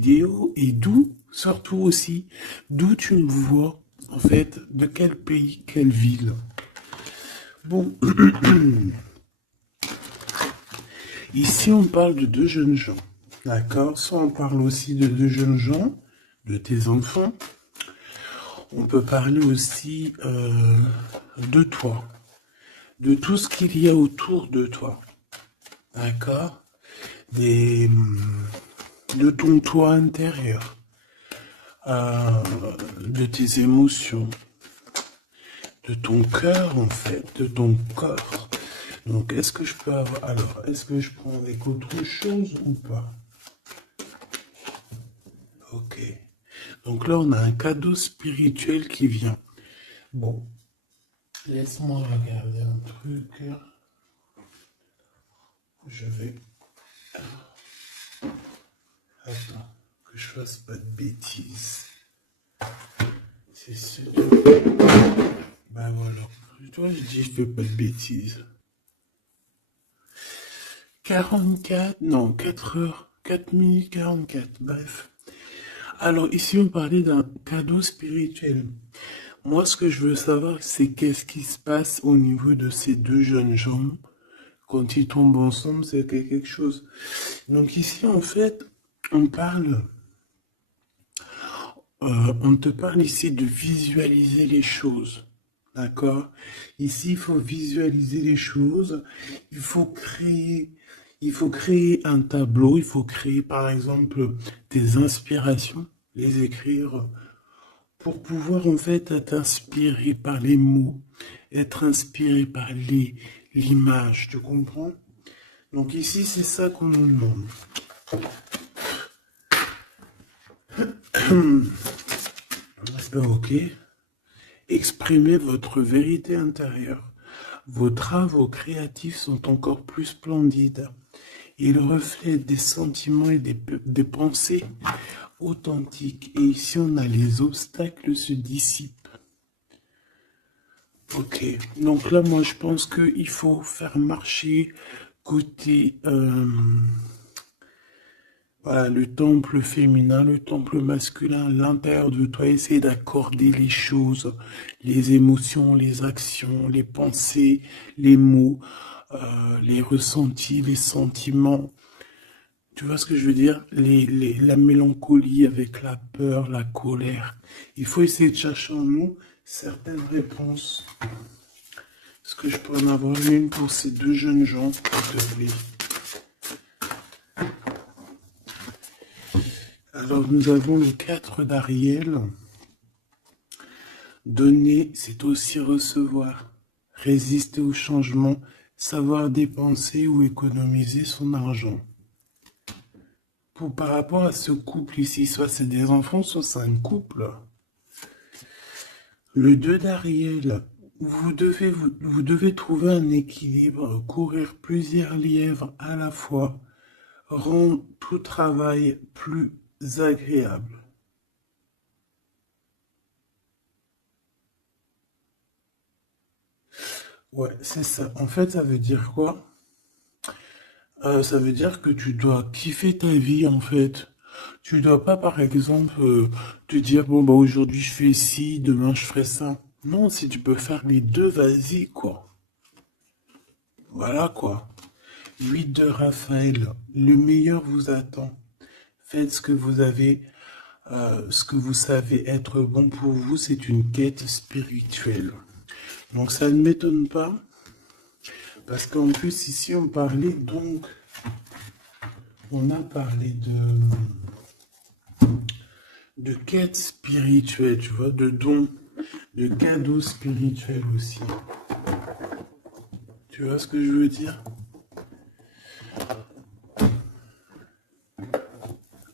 vidéo et d'où, surtout aussi, d'où tu me vois, en fait, de quel pays, quelle ville. Bon, ici on parle de deux jeunes gens, d'accord? Soit on parle aussi de deux jeunes gens, de tes enfants. On peut parler aussi de toi, de tout ce qu'il y a autour de toi, d'accord? Des, de ton toi intérieur, de tes émotions, de ton cœur en fait, de ton corps. Donc est-ce que je peux avoir... Alors, est-ce que je prends avec autre chose ou pas? Ok. Donc là, on a un cadeau spirituel qui vient. Bon, laisse-moi regarder un truc. Je vais... Attends, que je fasse pas de bêtises. C'est sûr. Ben voilà. Toi, je dis, je fais pas de bêtises. 44, non, 4 heures, 4 minutes 44, bref. Alors ici, on parlait d'un cadeau spirituel. Moi, ce que je veux savoir, c'est qu'est-ce qui se passe au niveau de ces deux jeunes gens. Quand ils tombent ensemble, c'est quelque chose. Donc ici, en fait, on parle... on te parle ici de visualiser les choses. D'accord? Ici, il faut visualiser les choses. Il faut créer un tableau. Il faut créer, par exemple, des inspirations, les écrire pour pouvoir, en fait, être inspiré par les mots, être inspiré par l'image. Tu comprends? Donc ici, c'est ça qu'on nous demande. Ok. Exprimez votre vérité intérieure. Vos travaux créatifs sont encore plus splendides. Ils reflètent des sentiments et des pensées authentiques. Et ici, on a les obstacles se dissipent. Ok. Donc là, moi, je pense qu'il faut faire marcher côté... voilà, le temple féminin, le temple masculin, l'intérieur de toi, essayer d'accorder les choses, les émotions, les actions, les pensées, les mots, les ressentis, les sentiments. Tu vois ce que je veux dire? La mélancolie avec la peur, la colère. Il faut essayer de chercher en nous certaines réponses. Est-ce que je peux en avoir une pour ces deux jeunes gens, s'il te plaît? Alors, nous avons le 4 d'Ariel. Donner, c'est aussi recevoir. Résister au changement, savoir dépenser ou économiser son argent. Par rapport à ce couple ici, soit c'est des enfants, soit c'est un couple. Le 2 d'Ariel, vous devez trouver un équilibre, courir plusieurs lièvres à la fois, rendre tout travail plus agréable. Ouais, c'est ça. En fait, ça veut dire quoi? Ça veut dire que tu dois kiffer ta vie, en fait. Tu dois pas, par exemple, te dire, bon, bah, aujourd'hui, je fais ci, demain, je ferai ça. Non, si tu peux faire les deux, vas-y, quoi. Voilà, quoi. 8 de Raphaël, le meilleur vous attend. Faites ce que vous avez, ce que vous savez être bon pour vous, c'est une quête spirituelle. Donc ça ne m'étonne pas, parce qu'en plus ici on parlait donc, on a parlé de quête spirituelle, tu vois, de dons, de cadeaux spirituels aussi. Tu vois ce que je veux dire?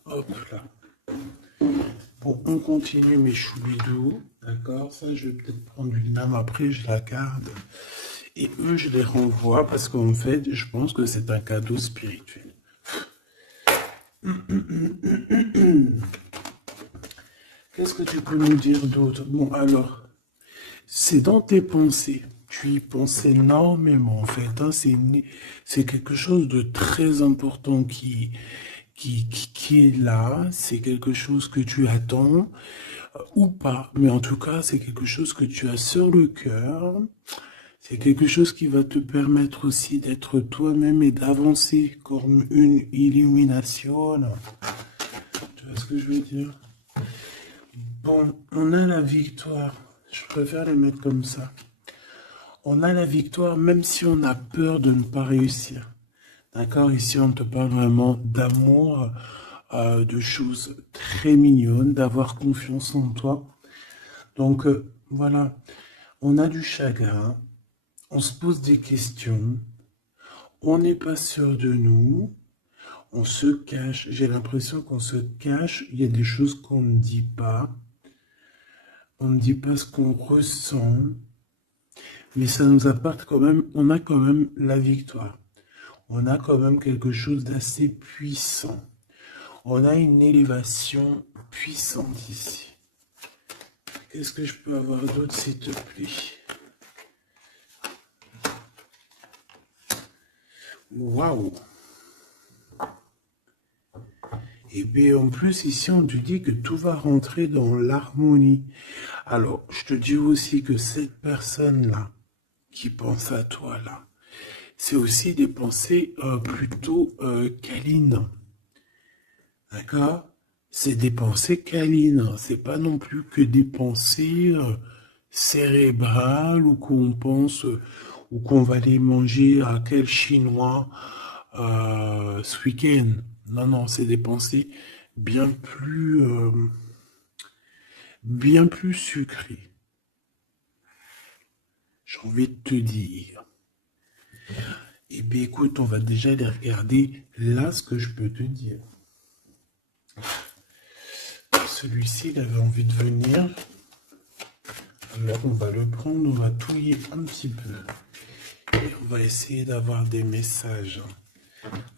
Hop là. Bon, on continue mes choubidous, d'accord? Ça, je vais peut-être prendre une lame après, je la garde. Et eux, je les renvoie parce qu'en fait, je pense que c'est un cadeau spirituel. Qu'est-ce que tu peux nous dire d'autre? Bon, alors, c'est dans tes pensées. Tu y penses énormément, en fait. Hein, c'est quelque chose de très important qui est là, c'est quelque chose que tu attends ou pas, mais en tout cas, c'est quelque chose que tu as sur le cœur. C'est quelque chose qui va te permettre aussi d'être toi-même et d'avancer comme une illumination. Tu vois ce que je veux dire? Bon, on a la victoire. Je préfère les mettre comme ça. On a la victoire même si on a peur de ne pas réussir. D'accord? Ici, on te parle vraiment d'amour, de choses très mignonnes, d'avoir confiance en toi. Donc, voilà. On a du chagrin. On se pose des questions. On n'est pas sûr de nous. On se cache. J'ai l'impression qu'on se cache. Il y a des choses qu'on ne dit pas. On ne dit pas ce qu'on ressent. Mais ça nous apporte quand même, on a quand même la victoire. On a quand même quelque chose d'assez puissant. On a une élévation puissante ici. Qu'est-ce que je peux avoir d'autre, s'il te plaît? Waouh! Et bien en plus, ici, on te dit que tout va rentrer dans l'harmonie. Alors, je te dis aussi que cette personne-là, qui pense à toi, là, c'est aussi des pensées plutôt câlines. D'accord? C'est des pensées câlines. C'est pas non plus que des pensées cérébrales ou qu'on pense ou qu'on va aller manger à quel chinois ce week-end. Non, non, c'est des pensées bien plus sucrées. J'ai envie de te dire. Eh bien, écoute, on va déjà aller regarder là ce que je peux te dire. Celui-ci, il avait envie de venir. Alors, on va le prendre, on va touiller un petit peu. Et on va essayer d'avoir des messages.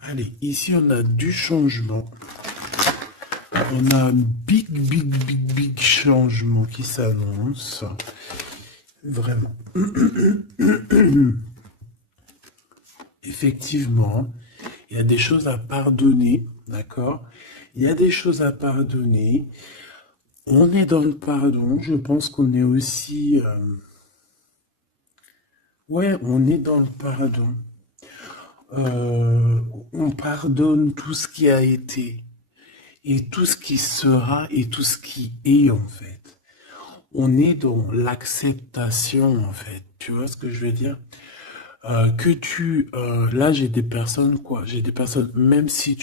Allez, ici, on a du changement. On a un big changement qui s'annonce. Vraiment. Effectivement, il y a des choses à pardonner, d'accord? Il y a des choses à pardonner. On est dans le pardon. Je pense qu'on est aussi... Ouais, on est dans le pardon. On pardonne tout ce qui a été et tout ce qui sera et tout ce qui est en fait. On est dans l'acceptation en fait. Tu vois ce que je veux dire? Là j'ai des personnes quoi, j'ai des personnes, même si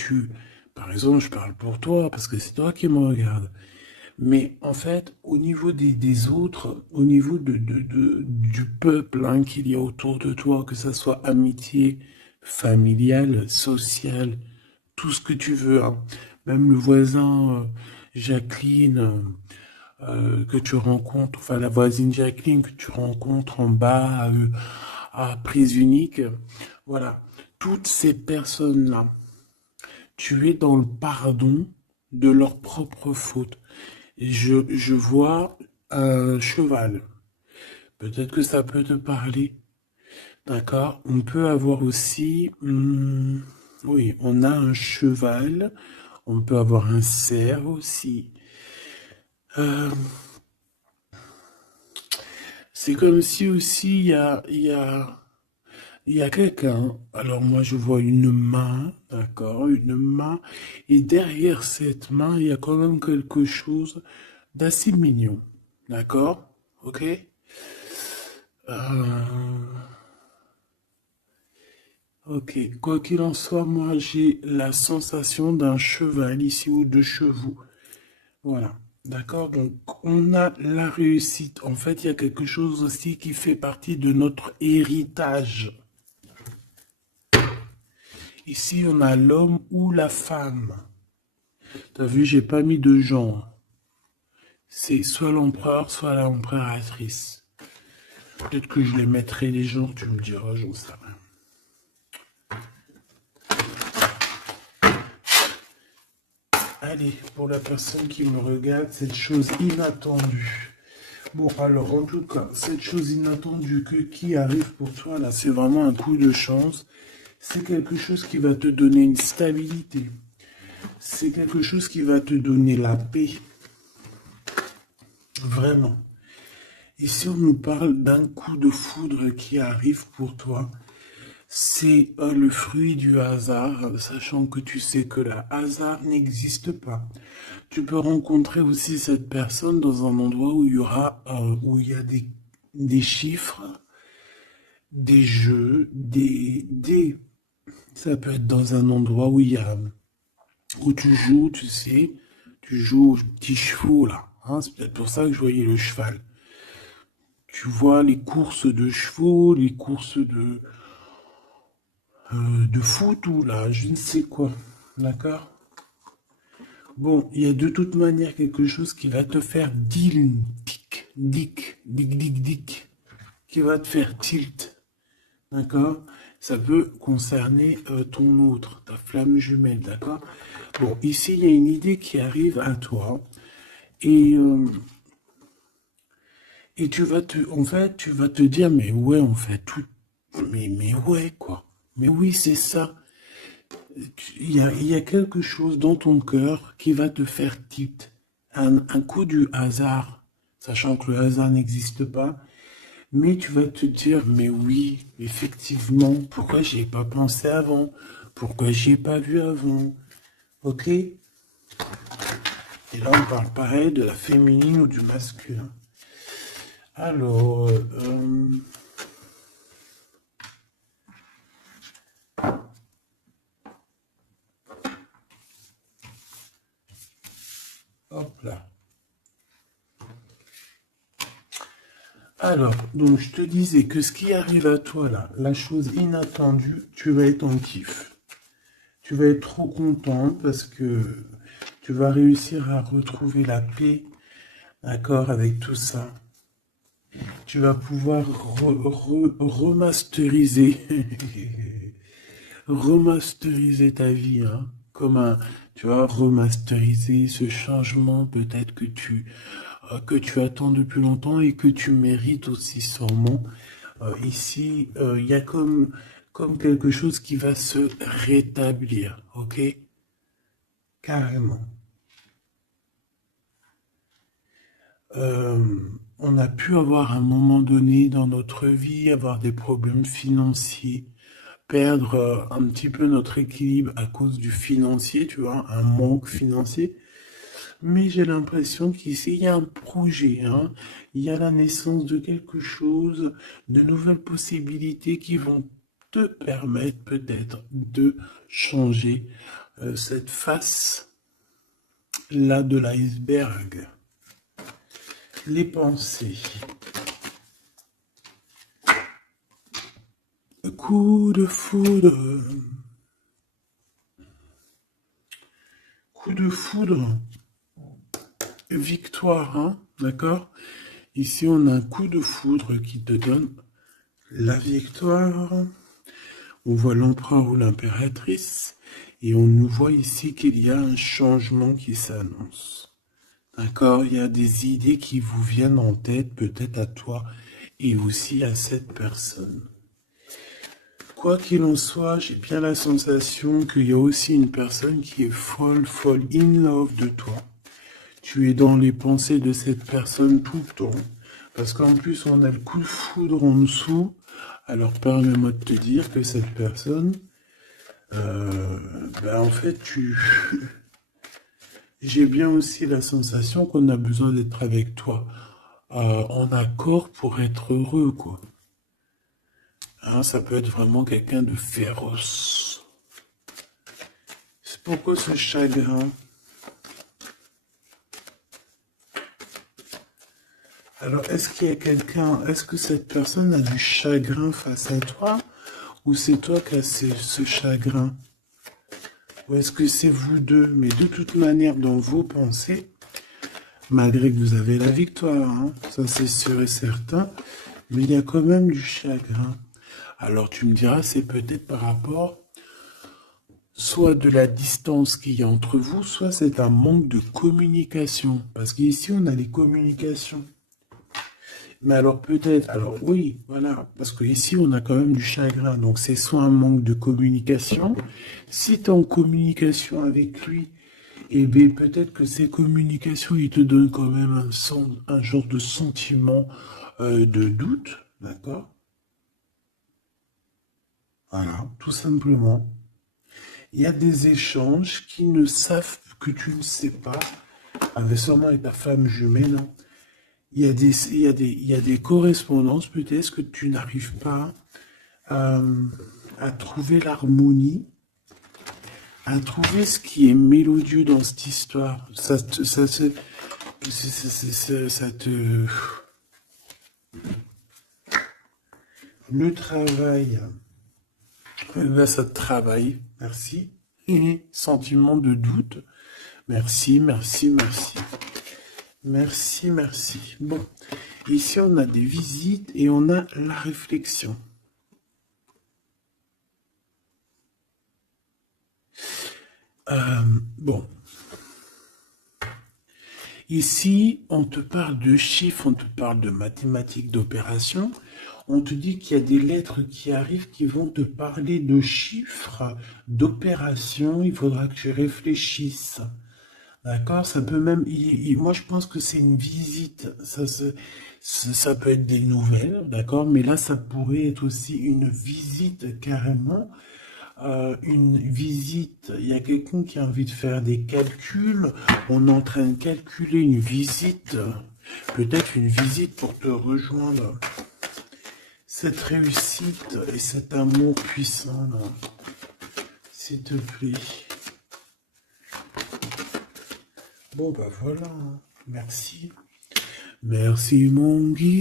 par exemple je parle pour toi parce que c'est toi qui me regardes, mais en fait au niveau des autres, au niveau du peuple hein, qu'il y a autour de toi, que ça soit amitié, familiale, sociale, tout ce que tu veux, hein. Même le voisin Jacqueline que tu rencontres, enfin la voisine Jacqueline que tu rencontres en bas à prise unique, voilà, toutes ces personnes-là, tu es dans le pardon de leurs propres fautes. Et je vois un cheval. Peut-être que ça peut te parler. D'accord? On peut avoir aussi... oui, on a un cheval. On peut avoir un cerf aussi. C'est comme si aussi il y a quelqu'un. Alors moi je vois une main, d'accord, une main. Et derrière cette main, il y a quand même quelque chose d'assez mignon. D'accord? Ok? Ok. Quoi qu'il en soit, moi j'ai la sensation d'un cheval ici ou de chevaux. Voilà. D'accord? Donc, on a la réussite. En fait, il y a quelque chose aussi qui fait partie de notre héritage. Ici, on a l'homme ou la femme. T'as vu, j'ai pas mis de genre. C'est soit l'empereur, soit l'empératrice. Peut-être que je les mettrai les genres, tu me diras, j'en sais rien. Allez, pour la personne qui me regarde, cette chose inattendue. Bon, alors, en tout cas, cette chose inattendue qui arrive pour toi, là, c'est vraiment un coup de chance. C'est quelque chose qui va te donner une stabilité. c'est quelque chose qui va te donner la paix. Vraiment. Ici, on nous parle d'un coup de foudre qui arrive pour toi. C'est le fruit du hasard, sachant que tu sais que le hasard n'existe pas. Tu peux rencontrer aussi cette personne dans un endroit où où il y a des chiffres, des jeux, ça peut être dans un endroit où tu joues, tu sais, tu joues aux petits chevaux là. Hein, c'est peut-être pour ça que je voyais le cheval. Tu vois les courses de chevaux, les courses de foot ou là, je ne sais quoi. D'accord? Bon, il y a de toute manière quelque chose qui va te faire dick, qui va te faire tilt. D'accord? Ça peut concerner ton autre, ta flamme jumelle, d'accord? Bon, ici, il y a une idée qui arrive à toi et, euh, et tu vas te dire, mais ouais, en fait, mais ouais, quoi. Mais oui, c'est ça. Il y a quelque chose dans ton cœur qui va te faire tilt. Un coup du hasard, sachant que le hasard n'existe pas, mais tu vas te dire, mais oui, effectivement, pourquoi j'y ai pas pensé avant? Pourquoi j'y ai pas vu avant? Ok? Et là, on parle pareil de la féminine ou du masculin. Alors, hop là. Alors, donc je te disais que ce qui arrive à toi là, la chose inattendue, tu vas être en kiff. Tu vas être trop content parce que tu vas réussir à retrouver la paix, d'accord, avec tout ça. Tu vas pouvoir remasteriser, remasteriser ta vie, hein, comme tu vas remasteriser ce changement peut-être que tu attends depuis longtemps et que tu mérites aussi sûrement. Ici, il y a comme quelque chose qui va se rétablir, ok? Carrément. Euh, on a pu avoir à un moment donné dans notre vie, avoir des problèmes financiers, perdre un petit peu notre équilibre à cause du financier, tu vois, un manque financier. Mais j'ai l'impression qu'ici, il y a un projet, hein. Il y a la naissance de quelque chose, de nouvelles possibilités qui vont te permettre peut-être de changer cette face-là de l'iceberg. Les pensées. Coup de foudre. Coup de foudre. Victoire, hein, d'accord? Ici, on a un coup de foudre qui te donne la victoire. On voit l'empereur ou l'impératrice. Et on nous voit ici qu'il y a un changement qui s'annonce. D'accord? Il y a des idées qui vous viennent en tête, peut-être à toi et aussi à cette personne. Quoi qu'il en soit, j'ai bien la sensation qu'il y a aussi une personne qui est folle in love de toi. Tu es dans les pensées de cette personne tout le temps. Parce qu'en plus, on a le coup de foudre en dessous. Alors, permets-moi de te dire que cette personne, en fait, j'ai bien aussi la sensation qu'on a besoin d'être avec toi en accord pour être heureux, quoi. Hein, ça peut être vraiment quelqu'un de féroce. C'est pourquoi ce chagrin? Alors, est-ce qu'il y a est-ce que cette personne a du chagrin face à toi, ou c'est toi qui as ce chagrin? Ou est-ce que c'est vous deux? Mais de toute manière, dans vos pensées, malgré que vous avez la victoire, hein, ça c'est sûr et certain, mais il y a quand même du chagrin. Alors tu me diras, c'est peut-être par rapport soit de la distance qu'il y a entre vous, soit c'est un manque de communication. Parce qu'ici, on a les communications. Mais alors peut-être, alors oui, voilà, parce qu'ici, on a quand même du chagrin. Donc c'est soit un manque de communication. Si tu es en communication avec lui, Et bien, peut-être que ces communications, ils te donnent quand même un genre de sentiment de doute, d'accord? Voilà, tout simplement. Il y a des échanges qui ne savent que tu ne sais pas, avec sûrement avec ta femme jumelle, hein. Il y a des correspondances peut-être que tu n'arrives pas à, à trouver l'harmonie, à trouver ce qui est mélodieux dans cette histoire. Ça te... Le travail, là, ça te travaille. Merci. Sentiment de doute. Merci, merci, merci. Merci, merci. Bon, ici, on a des visites et on a la réflexion. Bon. Ici, on te parle de chiffres, on te parle de mathématiques, d'opérations. On te dit qu'il y a des lettres qui arrivent qui vont te parler de chiffres, d'opérations. Il faudra que tu réfléchisses. D'accord? Ça peut même... moi, je pense que c'est une visite. Ça peut être des nouvelles, d'accord? Mais là, ça pourrait être aussi une visite carrément. Une visite, il y a quelqu'un qui a envie de faire des calculs, on est en train de calculer une visite, peut-être une visite pour te rejoindre. Cette réussite et cet amour puissant, là, s'il te plaît. Bon, bah voilà, hein. Merci. Merci, mon guide.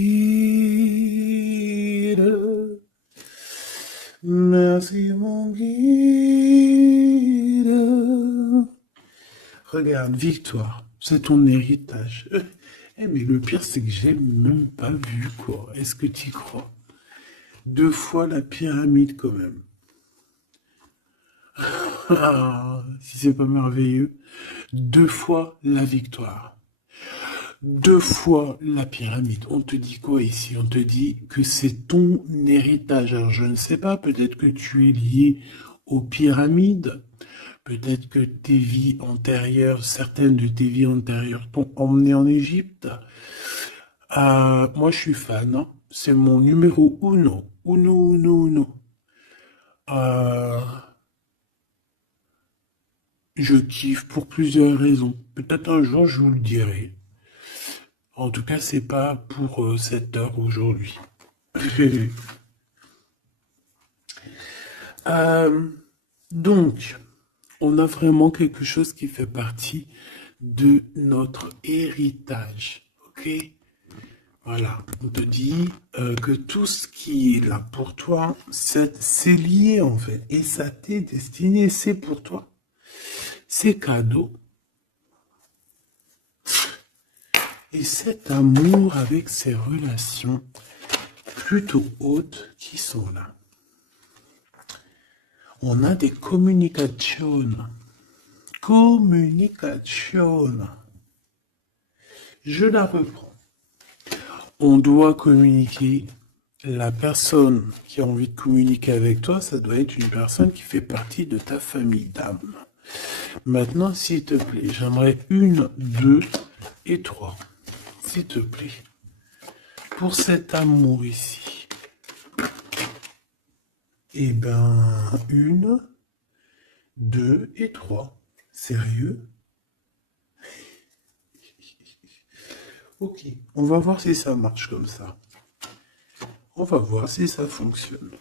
Merci, mon guide. Regarde, victoire, c'est ton héritage. Mais le pire, c'est que j'ai même pas vu, quoi. Est-ce que tu y crois? 2 fois la pyramide, quand même. Ah, si c'est pas merveilleux. 2 fois la victoire. 2 fois la pyramide. On te dit quoi ici? On te dit que c'est ton héritage. Alors, je ne sais pas, peut-être que tu es lié aux pyramides. Peut-être que tes vies antérieures, certaines de tes vies antérieures t'ont emmené en Égypte. Moi, je suis fan, hein. C'est mon numéro uno. Uno, uno, uno. Euh, je kiffe pour plusieurs raisons. Peut-être un jour, je vous le dirai. En tout cas, c'est pas pour cette heure aujourd'hui. Euh, donc, on a vraiment quelque chose qui fait partie de notre héritage. Ok? Voilà, on te dit que tout ce qui est là pour toi, c'est lié en fait. Et ça t'est destiné, c'est pour toi. C'est cadeau. Et cet amour avec ces relations plutôt hautes qui sont là. On a des communications. Communication. Je la reprends. On doit communiquer. La personne qui a envie de communiquer avec toi, ça doit être une personne qui fait partie de ta famille d'âme. Maintenant, s'il te plaît, j'aimerais 1, 2 et 3. S'il te plaît. Pour cet amour ici. Eh ben, 1, 2 et 3. Sérieux? Ok, on va voir si ça marche comme ça. On va voir si ça fonctionne.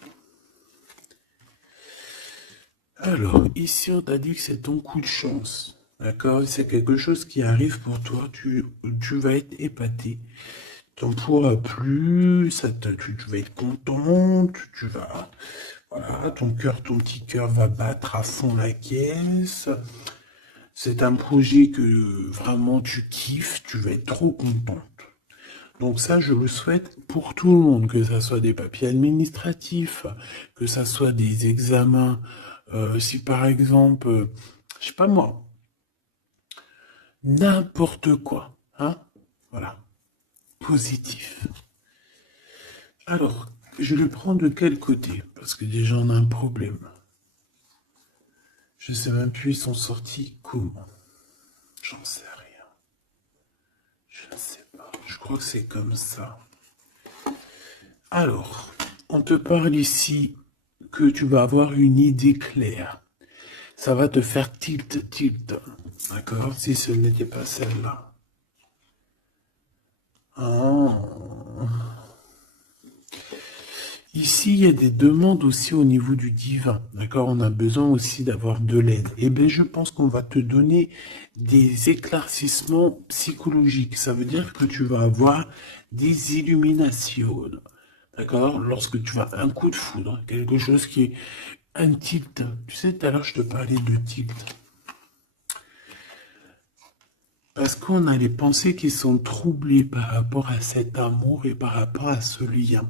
Alors, ici, on t'a dit que c'est ton coup de chance. D'accord? C'est quelque chose qui arrive pour toi. Tu vas être épaté. Tu n'en pourras plus. Tu vas être content. Tu vas... Voilà, ton petit cœur va battre à fond la caisse. C'est un projet que vraiment tu kiffes. Tu vas être trop contente. Donc ça, je le souhaite pour tout le monde, que ça soit des papiers administratifs, que ça soit des examens. Si par exemple, je sais pas moi, n'importe quoi, hein, voilà, positif. Alors, je le prends de quel côté? Parce que déjà, on a un problème. Je sais même plus, ils sont sortis comment. J'en sais rien. Je ne sais pas. Je crois que c'est comme ça. Alors, on te parle ici que tu vas avoir une idée claire. Ça va te faire tilt, tilt. D'accord? Si ce n'était pas celle-là. Ah. Ici, il y a des demandes aussi au niveau du divin. D'accord? On a besoin aussi d'avoir de l'aide. Eh bien, je pense qu'on va te donner des éclaircissements psychologiques. Ça veut dire que tu vas avoir des illuminations. D'accord? Lorsque tu as un coup de foudre, quelque chose qui est un tilt. Tu sais, tout à l'heure, je te parlais de tilt. Parce qu'on a les pensées qui sont troublées par rapport à cet amour et par rapport à ce lien.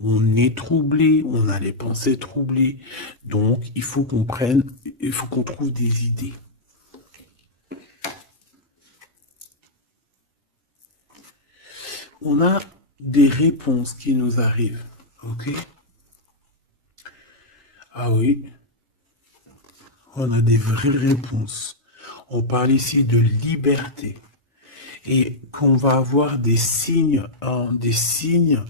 On est troublé, on a les pensées troublées. Donc, il faut qu'on prenne, il faut qu'on trouve des idées. On a des réponses qui nous arrivent. Ok? Ah oui, on a des vraies réponses. On parle ici de liberté. Et qu'on va avoir des signes, des signes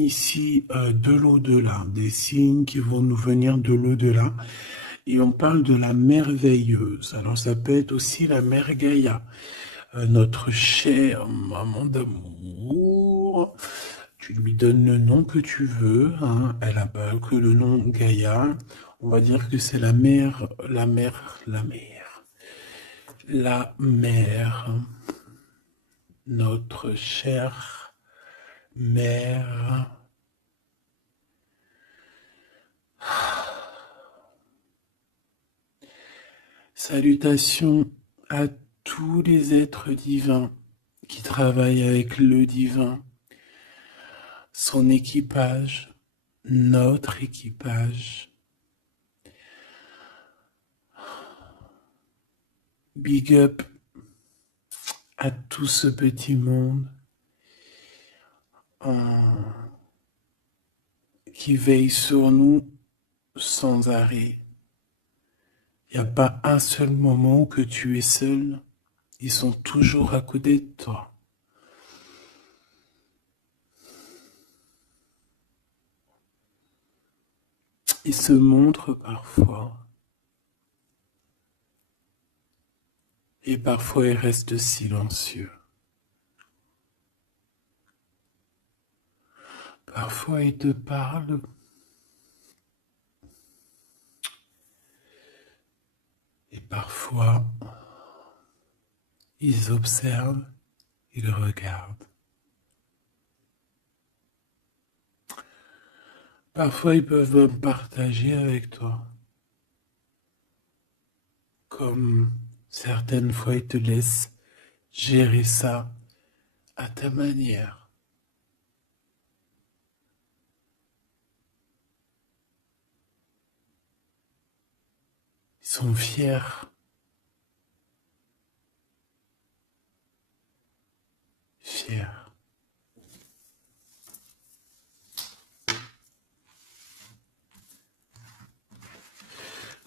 ici de l'au-delà, des signes qui vont nous venir de l'au-delà. Et on parle de la merveilleuse. Alors ça peut être aussi la mère Gaïa, notre chère maman d'amour. Tu lui donnes le nom que tu veux, hein. Elle n'a pas que le nom Gaïa. On va dire que c'est la mère, la mère, notre chère mère. Salutations à tous les êtres divins qui travaillent avec le divin, son équipage, notre équipage. Big up à tout ce petit monde qui veille sur nous sans arrêt. Il n'y a pas un seul moment où que tu es seul. Ils sont toujours à côté de toi. Ils se montrent parfois. Et parfois ils restent silencieux. Parfois ils te parlent. Et parfois ils observent, ils regardent. Parfois ils peuvent partager avec toi. Comme certaines fois ils te laissent gérer ça à ta manière. Ils sont fiers. Fiers.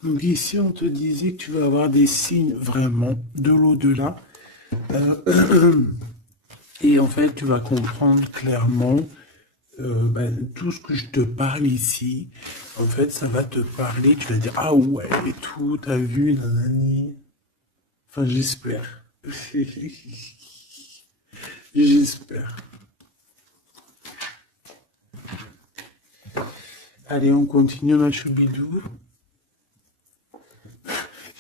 Donc ici, on te disait que tu vas avoir des signes vraiment de l'au-delà. Et en fait, tu vas comprendre clairement tout ce que je te parle ici. En fait, ça va te parler. Tu vas dire, ah ouais, et tout, t'as vu, nanani. Enfin, j'espère. J'espère. Allez, on continue, ma choubidou.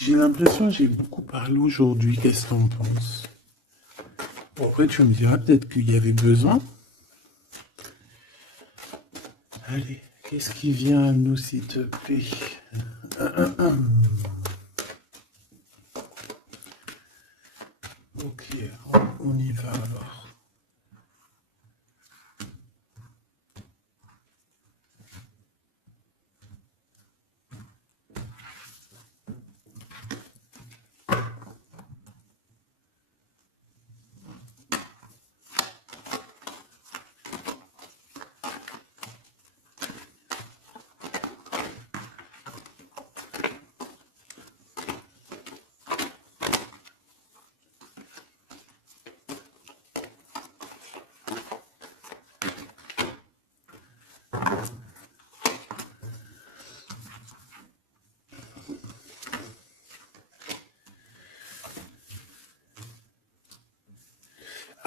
J'ai l'impression que j'ai beaucoup parlé aujourd'hui. Qu'est-ce que t'en penses? Bon, après, tu me diras peut-être qu'il y avait besoin. Allez, qu'est-ce qui vient à nous, s'il te plaît? Ok, on y va alors.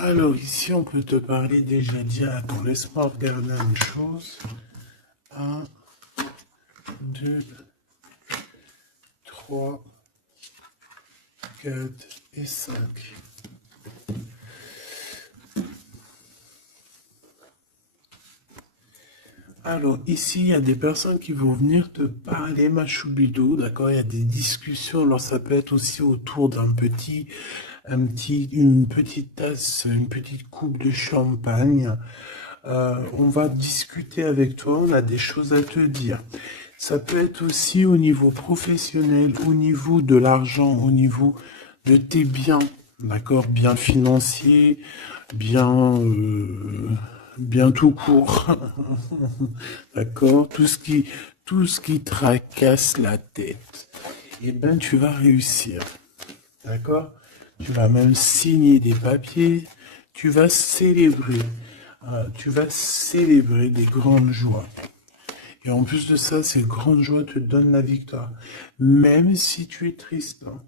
Alors ici, on peut te parler déjà dire, attends, laisse-moi regarder une chose. Un, 2, 3, 4 et 5. Alors, ici, il y a des personnes qui vont venir te parler, ma choubido, d'accord? Il y a des discussions. Alors, ça peut être aussi autour d'une petite tasse, une petite coupe de champagne. On va discuter avec toi, on a des choses à te dire. Ça peut être aussi au niveau professionnel, au niveau de l'argent, au niveau de tes biens, d'accord? Bien financiers, bien tout court, d'accord? Tout ce qui tracasse la tête, eh ben, tu vas réussir, d'accord? Tu vas même signer des papiers, tu vas célébrer, tu vas célébrer des grandes joies. Et en plus de ça, ces grandes joies te donnent la victoire. Même si tu es triste, hein,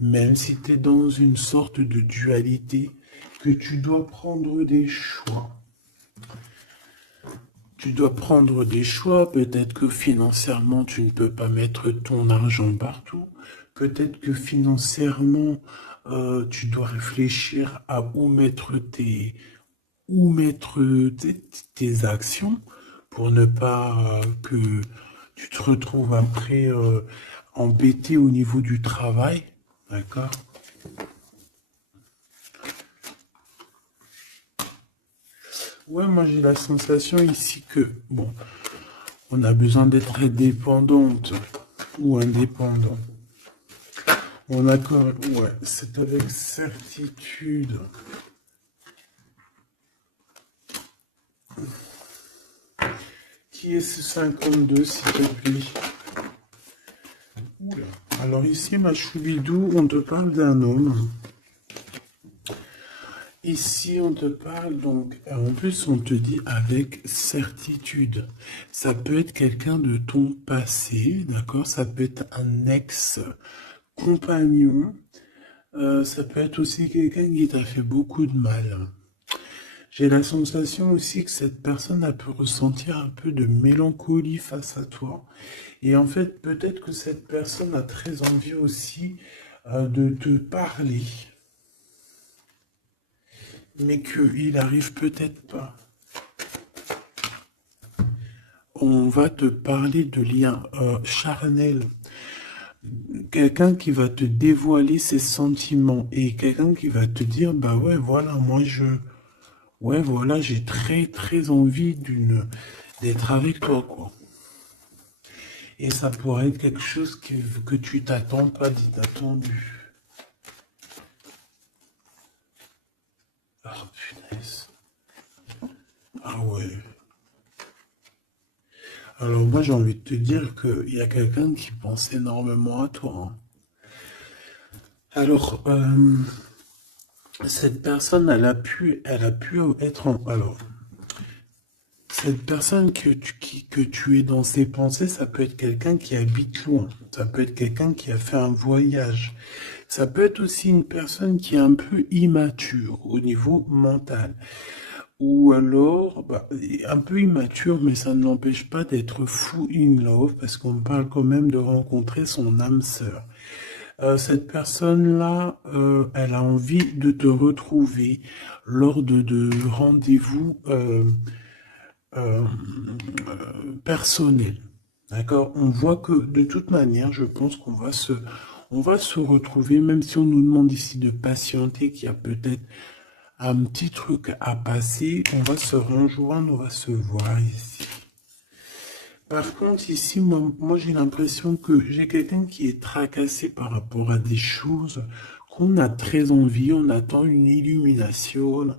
même si tu es dans une sorte de dualité, que tu dois prendre des choix. Tu dois prendre des choix, peut-être que financièrement, tu ne peux pas mettre ton argent partout. Peut-être que financièrement, tu dois réfléchir à tes actions pour ne pas que tu te retrouves après embêté au niveau du travail. D'accord? Ouais, moi j'ai la sensation ici que, bon, on a besoin d'être indépendante ou indépendant. On a quand même, ouais, c'est avec certitude. Qui est ce 52, s'il te plaît? Oula. Alors ici, ma choubidou, on te parle d'un homme. Ici, on te parle donc, en plus, on te dit avec certitude. Ça peut être quelqu'un de ton passé, d'accord? Ça peut être un ex-compagnon. Ça peut être aussi quelqu'un qui t'a fait beaucoup de mal. J'ai la sensation aussi que cette personne a pu ressentir un peu de mélancolie face à toi. Et en fait, peut-être que cette personne a très envie aussi de te parler, mais qu'il arrive peut-être pas. On va te parler de liens charnels. Quelqu'un qui va te dévoiler ses sentiments et quelqu'un qui va te dire, bah ouais, voilà, ouais, voilà, j'ai très, très envie d'être avec toi, quoi. Et ça pourrait être quelque chose que tu t'attends pas d'inattendu. Ah, punaise. Ah ouais. Alors moi j'ai envie de te dire qu'il y a quelqu'un qui pense énormément à toi, hein. Alors cette personne elle a pu être alors cette personne que tu es dans ses pensées, ça peut être quelqu'un qui habite loin, ça peut être quelqu'un qui a fait un voyage, ça peut être aussi une personne qui est un peu immature au niveau mental. Ou alors, bah, un peu immature, mais ça ne l'empêche pas d'être fou in love, parce qu'on parle quand même de rencontrer son âme sœur. Cette personne-là, elle a envie de te retrouver lors de rendez-vous euh, personnels. D'accord? On voit que de toute manière, je pense on va se retrouver, même si on nous demande ici de patienter, qu'il y a peut-être un petit truc à passer, on va se rejoindre, on va se voir ici. Par contre, ici, moi j'ai l'impression que j'ai quelqu'un qui est tracassé par rapport à des choses qu'on a très envie, on attend une illumination.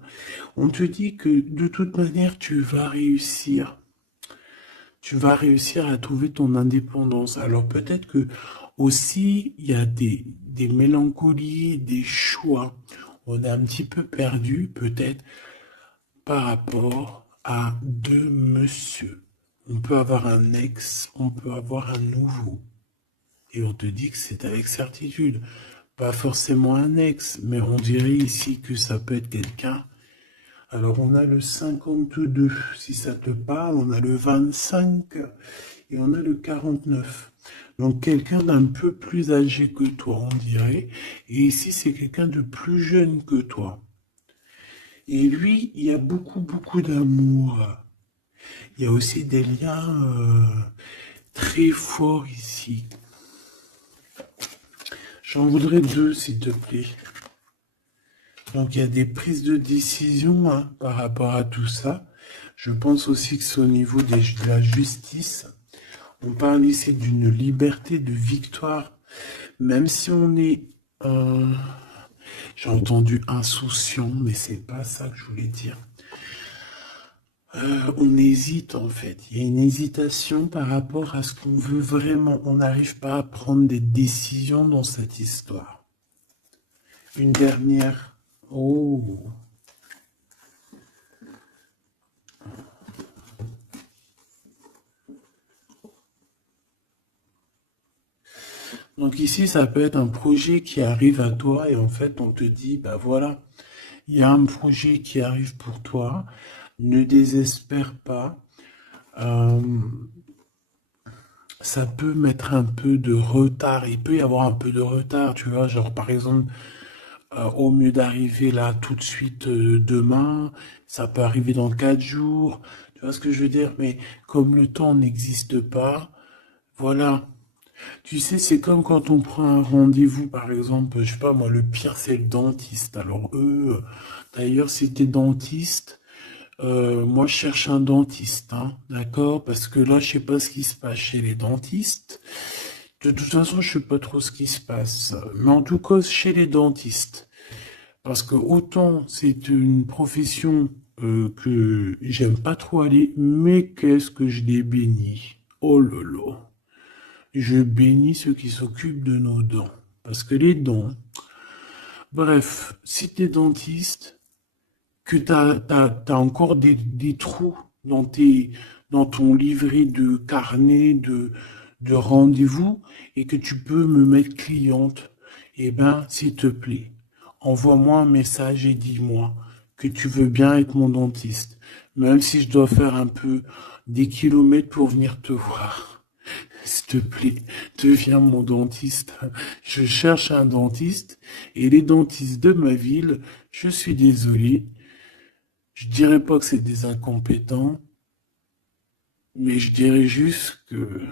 On te dit que de toute manière, tu vas réussir. Tu vas réussir à trouver ton indépendance. Alors peut-être que aussi, il y a des mélancolies, des choix. On est un petit peu perdu, peut-être, par rapport à deux monsieur. On peut avoir un ex, on peut avoir un nouveau. Et on te dit que c'est avec certitude. Pas forcément un ex, mais on dirait ici que ça peut être quelqu'un Alors, on a le 52, si ça te parle, on a le 25 et on a le 49. Donc, quelqu'un d'un peu plus âgé que toi, on dirait. Et ici, c'est quelqu'un de plus jeune que toi. Et lui, il y a beaucoup, beaucoup d'amour. Il y a aussi des liens très forts ici. J'en voudrais deux, s'il te plaît. Donc, il y a des prises de décision hein, par rapport à tout ça. Je pense aussi que c'est au niveau de la justice. On parle ici d'une liberté de victoire. Même si on est, j'ai entendu insouciant, mais c'est pas ça que je voulais dire. On hésite en fait. Il y a une hésitation par rapport à ce qu'on veut vraiment. On n'arrive pas à prendre des décisions dans cette histoire. Une dernière. Oh. Donc ici, ça peut être un projet qui arrive à toi et en fait, on te dit, bah voilà, il y a un projet qui arrive pour toi. Ne désespère pas. Euh, ça peut mettre un peu de retard. Il peut y avoir un peu de retard, tu vois. Genre, par exemple, au mieux d'arriver là tout de suite demain, ça peut arriver dans 4 jours. Tu vois ce que je veux dire? Mais comme le temps n'existe pas, voilà. Tu sais, c'est comme quand on prend un rendez-vous, par exemple, je sais pas moi, le pire c'est le dentiste. Alors eux, d'ailleurs, si t'es dentiste, moi je cherche un dentiste, hein, d'accord? Parce que là, je sais pas ce qui se passe chez les dentistes. De toute façon, je sais pas trop ce qui se passe. Mais en tout cas, chez les dentistes. Parce que autant c'est une profession que j'aime pas trop aller, mais qu'est-ce que je les bénis. Oh là là. Je bénis ceux qui s'occupent de nos dents. Parce que les dents, bref, si t'es dentiste, que t'as encore des trous dans ton livret de carnet de rendez-vous et que tu peux me mettre cliente, eh ben, s'il te plaît, envoie-moi un message et dis-moi que tu veux bien être mon dentiste, même si je dois faire un peu des kilomètres pour venir te voir. S'il te plaît, deviens mon dentiste. Je cherche un dentiste et les dentistes de ma ville, je suis désolé, je dirais pas que c'est des incompétents, mais je dirais juste qu'il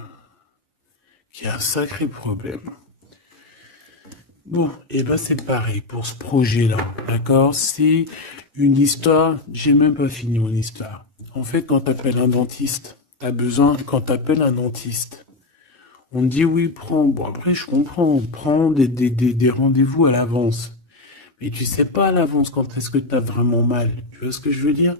y a un sacré problème. Bon, et ben c'est pareil pour ce projet-là, d'accord? C'est une histoire, j'ai même pas fini mon histoire. En fait, quand t'appelles un dentiste, quand t'appelles un dentiste, on te dit oui, prends, bon après je comprends, prends des rendez-vous à l'avance. Mais tu sais pas à l'avance quand est-ce que t'as vraiment mal. Tu vois ce que je veux dire?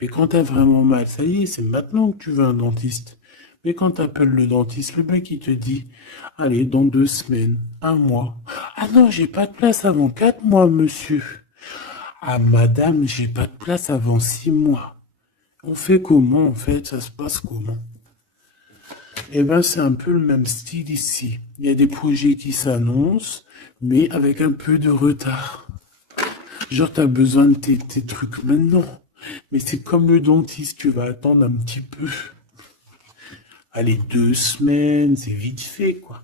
Mais quand t'as vraiment mal, ça y est, c'est maintenant que tu veux un dentiste. Mais quand t'appelles le dentiste, le mec il te dit, allez, dans 2 semaines, un mois. Ah non, j'ai pas de place avant 4 mois, monsieur. Ah madame, j'ai pas de place avant 6 mois. On fait comment en fait? Ça se passe comment? Eh ben, c'est un peu le même style ici. Il y a des projets qui s'annoncent, mais avec un peu de retard. Genre, t'as besoin de tes trucs maintenant. Mais c'est comme le dentiste, tu vas attendre un petit peu. Allez, 2 semaines, c'est vite fait, quoi.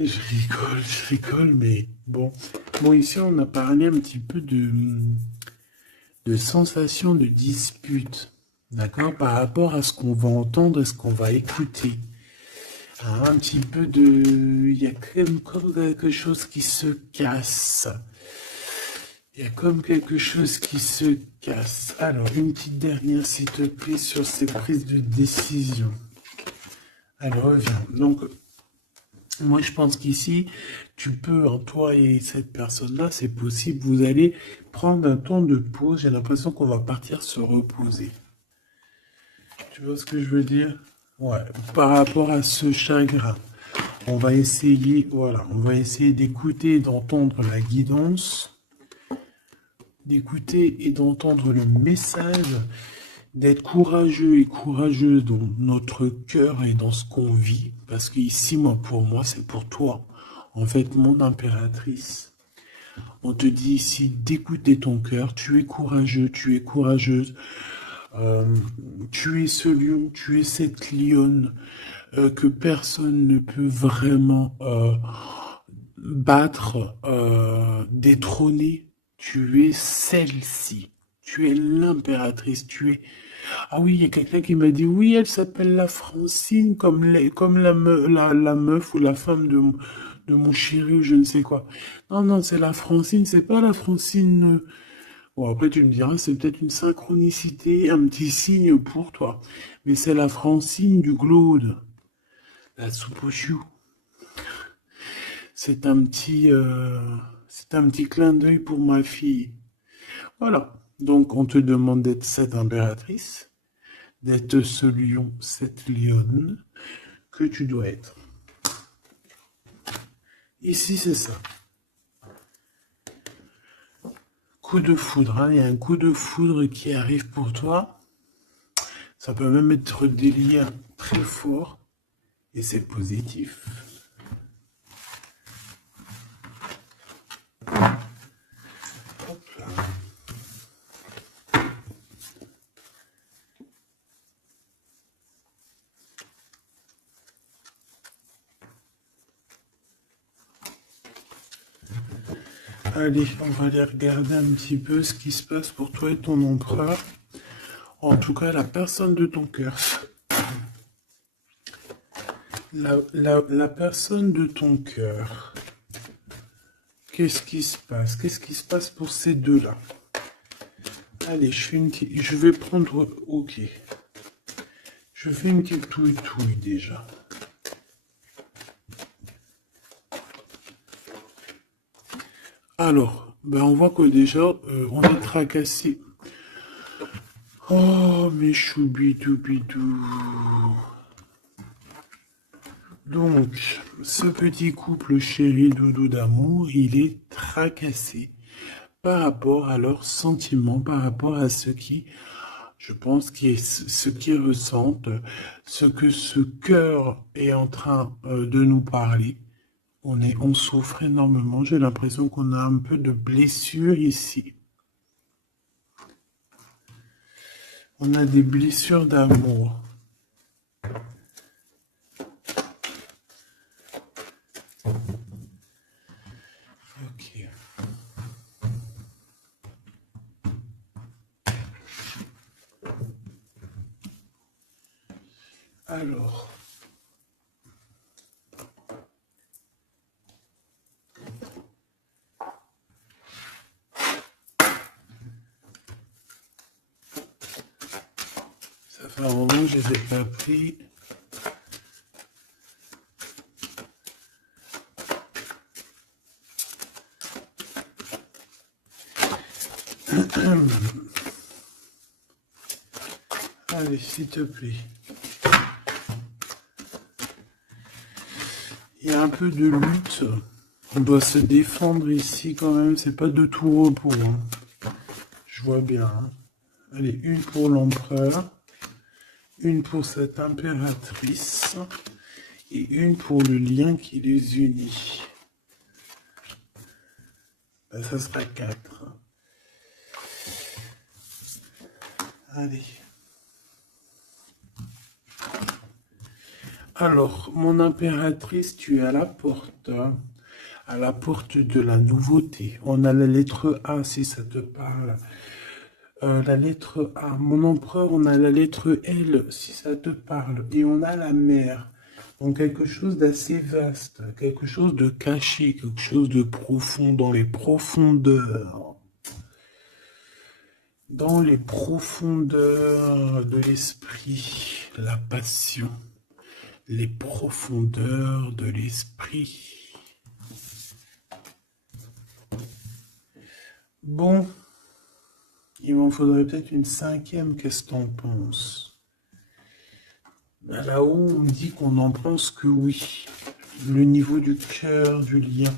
Je rigole, mais bon. Bon, ici, on a parlé un petit peu de sensation de dispute. D'accord? Par rapport à ce qu'on va entendre et ce qu'on va écouter. Un petit peu de... Il y a comme quelque chose qui se casse. Il y a comme quelque chose qui se casse. Alors, une petite dernière, s'il te plaît, sur ces prises de décision. Alors, reviens. Donc, moi, je pense qu'ici, tu peux, en toi et cette personne-là, c'est possible, vous allez prendre un temps de pause. J'ai l'impression qu'on va partir se reposer. Tu vois ce que je veux dire? Ouais, par rapport à ce chagrin. On va essayer, voilà, on va essayer d'écouter et d'entendre la guidance, d'écouter et d'entendre le message, d'être courageux et courageuse dans notre cœur et dans ce qu'on vit. Parce qu'ici, moi, pour moi, c'est pour toi. En fait, mon impératrice. On te dit ici d'écouter ton cœur. Tu es courageux, tu es courageuse. Euh, Tu es ce lion, tu es cette lionne que personne ne peut vraiment battre, détrôner. Tu es celle-ci. Tu es l'impératrice. Tu es... Ah oui, il y a quelqu'un qui m'a dit, oui, elle s'appelle la Francine, comme la meuf ou la femme de mon chéri ou je ne sais quoi. Non, non, c'est la Francine, c'est pas la Francine. Bon, après, tu me diras, c'est peut-être une synchronicité, un petit signe pour toi. Mais c'est la Francine du Glaude, la soupe aux choux. C'est c'est un petit clin d'œil pour ma fille. Voilà. Donc, on te demande d'être cette impératrice, d'être ce lion, cette lionne que tu dois être. Ici, c'est ça. Coup de foudre, hein. Il y a un coup de foudre qui arrive pour toi. Ça peut même être des liens très forts et c'est positif. Hop là. Allez, on va aller regarder un petit peu ce qui se passe pour toi et ton empereur. En tout cas, la personne de ton cœur. La personne de ton cœur. Qu'est-ce qui se passe? Qu'est-ce qui se passe pour ces deux-là? Allez, je vais prendre... Ok. Je fais une petite touille déjà. Alors, ben on voit que déjà, on est tracassé. Oh, mes choubidou-bidou. Donc, ce petit couple chéri doudou d'amour, il est tracassé par rapport à leurs sentiments, par rapport à ce qui, je pense, ce qu'ils ressentent, ce que ce cœur est en train de nous parler. On souffre énormément. J'ai l'impression qu'on a un peu de blessure ici. On a des blessures d'amour. Ok. Alors. Ça fait un moment que je les ai pas pris. Allez, s'il te plaît. Il y a un peu de lutte. On doit se défendre ici quand même. C'est pas de tout repos. Hein. Je vois bien. Hein. Allez, une pour l'empereur. Une pour cette impératrice. Et une pour le lien qui les unit. Ben, ça sera 4. Allez. Alors, mon impératrice, tu es à la porte. À la porte de la nouveauté. On a la lettre A si ça te parle. La lettre A. Mon empereur, on a la lettre L si ça te parle. Et on a la mer. Donc quelque chose d'assez vaste, quelque chose de caché, quelque chose de profond dans les profondeurs. Dans les profondeurs de l'esprit, la passion. Les profondeurs de l'esprit. Bon, il m'en faudrait peut-être une 5e, qu'est-ce que t'en penses? Là-haut, on me dit qu'on n'en pense que oui. Le niveau du cœur, du lien.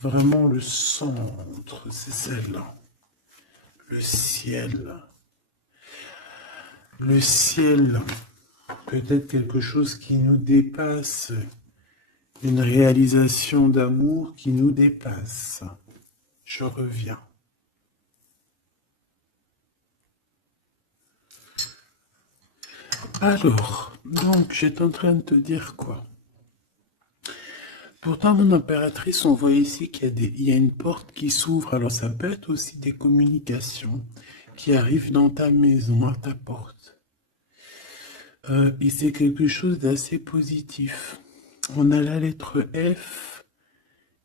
Vraiment le centre, c'est celle-là. Le ciel. Le ciel. Peut-être quelque chose qui nous dépasse, Une réalisation d'amour qui nous dépasse. Je reviens. Alors, donc, j'étais en train de te dire quoi? Pourtant, mon impératrice, on voit ici qu'il y a une porte qui s'ouvre. Alors, ça peut être aussi des communications qui arrivent dans ta maison, à ta porte. Et c'est quelque chose d'assez positif. On a la lettre F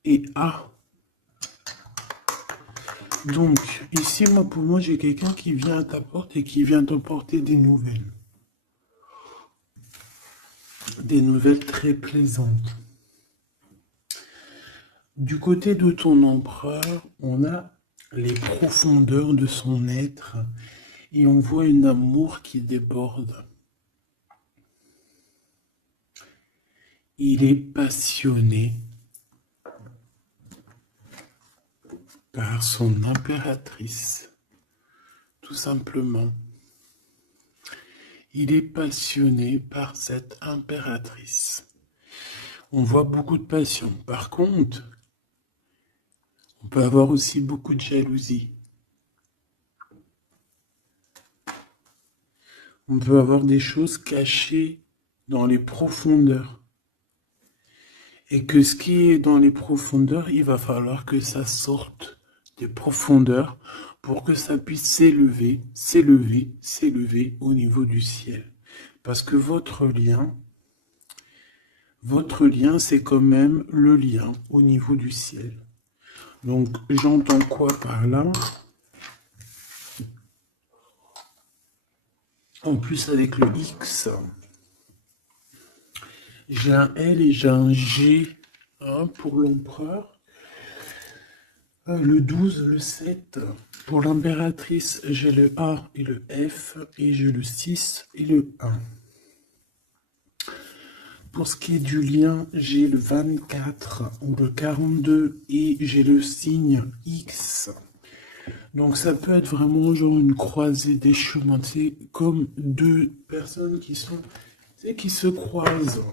et A. Donc, ici, pour moi, j'ai quelqu'un qui vient à ta porte et qui vient t'emporter des nouvelles. Des nouvelles très plaisantes. Du côté de ton empereur, on a les profondeurs de son être et on voit un amour qui déborde. Il est passionné par son impératrice, tout simplement. Il est passionné par cette impératrice. On voit beaucoup de passion. Par contre, on peut avoir aussi beaucoup de jalousie. On peut avoir des choses cachées dans les profondeurs. Et que ce qui est dans les profondeurs, il va falloir que ça sorte des profondeurs pour que ça puisse s'élever, s'élever, s'élever au niveau du ciel. Parce que votre lien, c'est quand même le lien au niveau du ciel. Donc, j'entends quoi par là? En plus, avec le X, j'ai un L et j'ai un G pour l'empereur. Le 12, le 7. Pour l'impératrice, j'ai le A et le F. Et j'ai le 6 et le 1. Pour ce qui est du lien, j'ai le 24 ou le 42 et j'ai le signe X. Donc ça peut être vraiment genre une croisée des chemins. C'est comme deux personnes qui se croisent.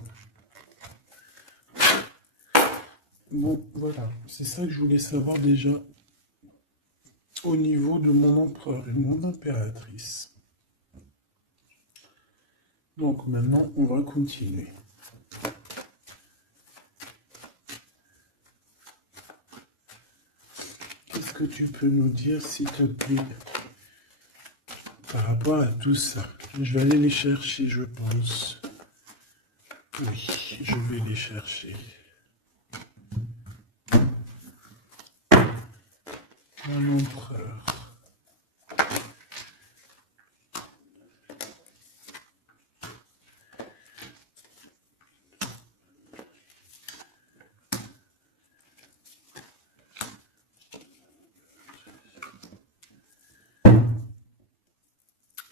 Bon, voilà. C'est ça que je voulais savoir déjà au niveau de mon empereur et mon impératrice. Donc maintenant, on va continuer. Qu'est-ce que tu peux nous dire, s'il te plaît, par rapport à tout ça? Je vais aller les chercher, je pense. Oui, je vais les chercher. Mon empereur.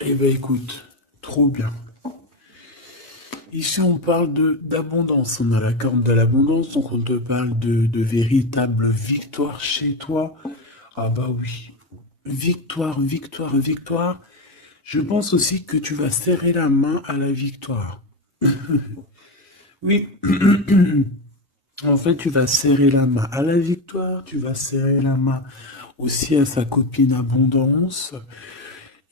Eh bien, écoute, trop bien. Ici, on parle d'abondance. On a la carte de l'abondance, donc on te parle de véritable victoire chez toi. Ah bah oui. Victoire, victoire, victoire. Je pense aussi que tu vas serrer la main à la victoire. Oui. En fait, tu vas serrer la main à la victoire, tu vas serrer la main aussi à sa copine abondance.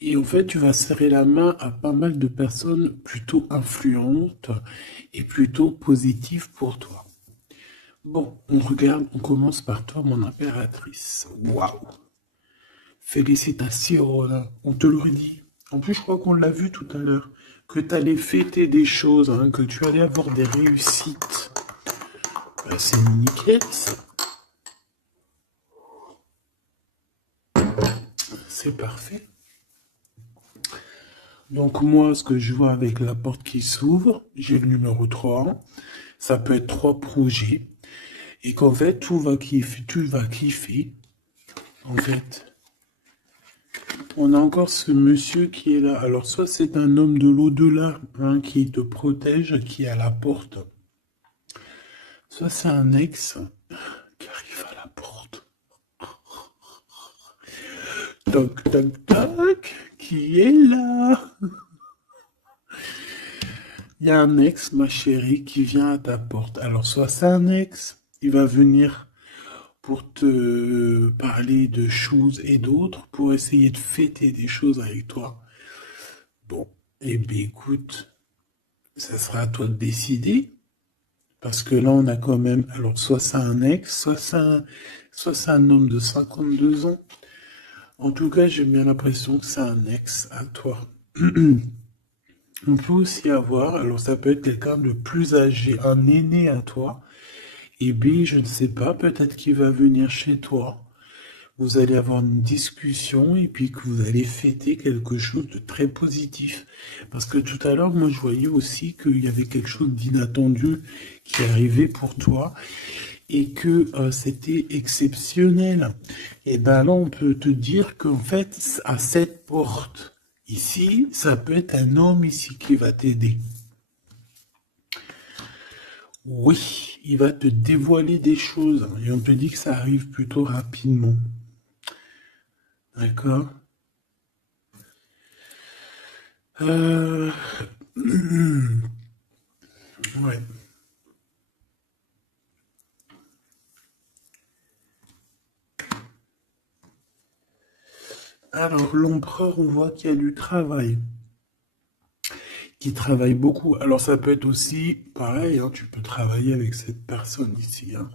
Et en fait, tu vas serrer la main à pas mal de personnes plutôt influentes et plutôt positives pour toi. Bon, on regarde, on commence par toi, mon impératrice. Waouh! Félicitations, là. On te l'aurait dit. En plus, je crois qu'on l'a vu tout à l'heure, que tu allais fêter des choses, hein, que tu allais avoir des réussites. Bah, c'est nickel, ça. C'est parfait. Donc moi, ce que je vois avec la porte qui s'ouvre, j'ai le numéro 3. Ça peut être 3 projets. Et qu'en fait, tu vas kiffer. En fait, on a encore ce monsieur qui est là. Alors, soit c'est un homme de l'au-delà hein, qui te protège, qui est à la porte. Soit c'est un ex qui arrive à la porte. Toc, toc, toc, qui est là? il y a un ex, ma chérie, qui vient à ta porte. Alors, soit c'est un ex, il va venir pour te parler de choses et d'autres, pour essayer de fêter des choses avec toi. Bon, eh bien, écoute, ça sera à toi de décider. Parce que là, on a quand même, alors, soit c'est un ex, soit c'est un homme de 52 ans. En tout cas, j'ai bien l'impression que c'est un ex à toi. On peut aussi avoir, alors ça peut être quelqu'un de plus âgé, un aîné à toi. Et B, je ne sais pas, peut-être qu'il va venir chez toi. Vous allez avoir une discussion et puis que vous allez fêter quelque chose de très positif. Parce que tout à l'heure, moi, je voyais aussi qu'il y avait quelque chose d'inattendu qui arrivait pour toi et que c'était exceptionnel. Et ben là, on peut te dire qu'en fait, à cette porte ici, ça peut être un homme ici qui va t'aider. Oui, il va te dévoiler des choses et on te dit que ça arrive plutôt rapidement. D'accord? Euh... Ouais. Alors, l'empereur, on voit qu'il y a du travail, qui travaille beaucoup. Alors, ça peut être aussi pareil, hein, tu peux travailler avec cette personne ici, hein.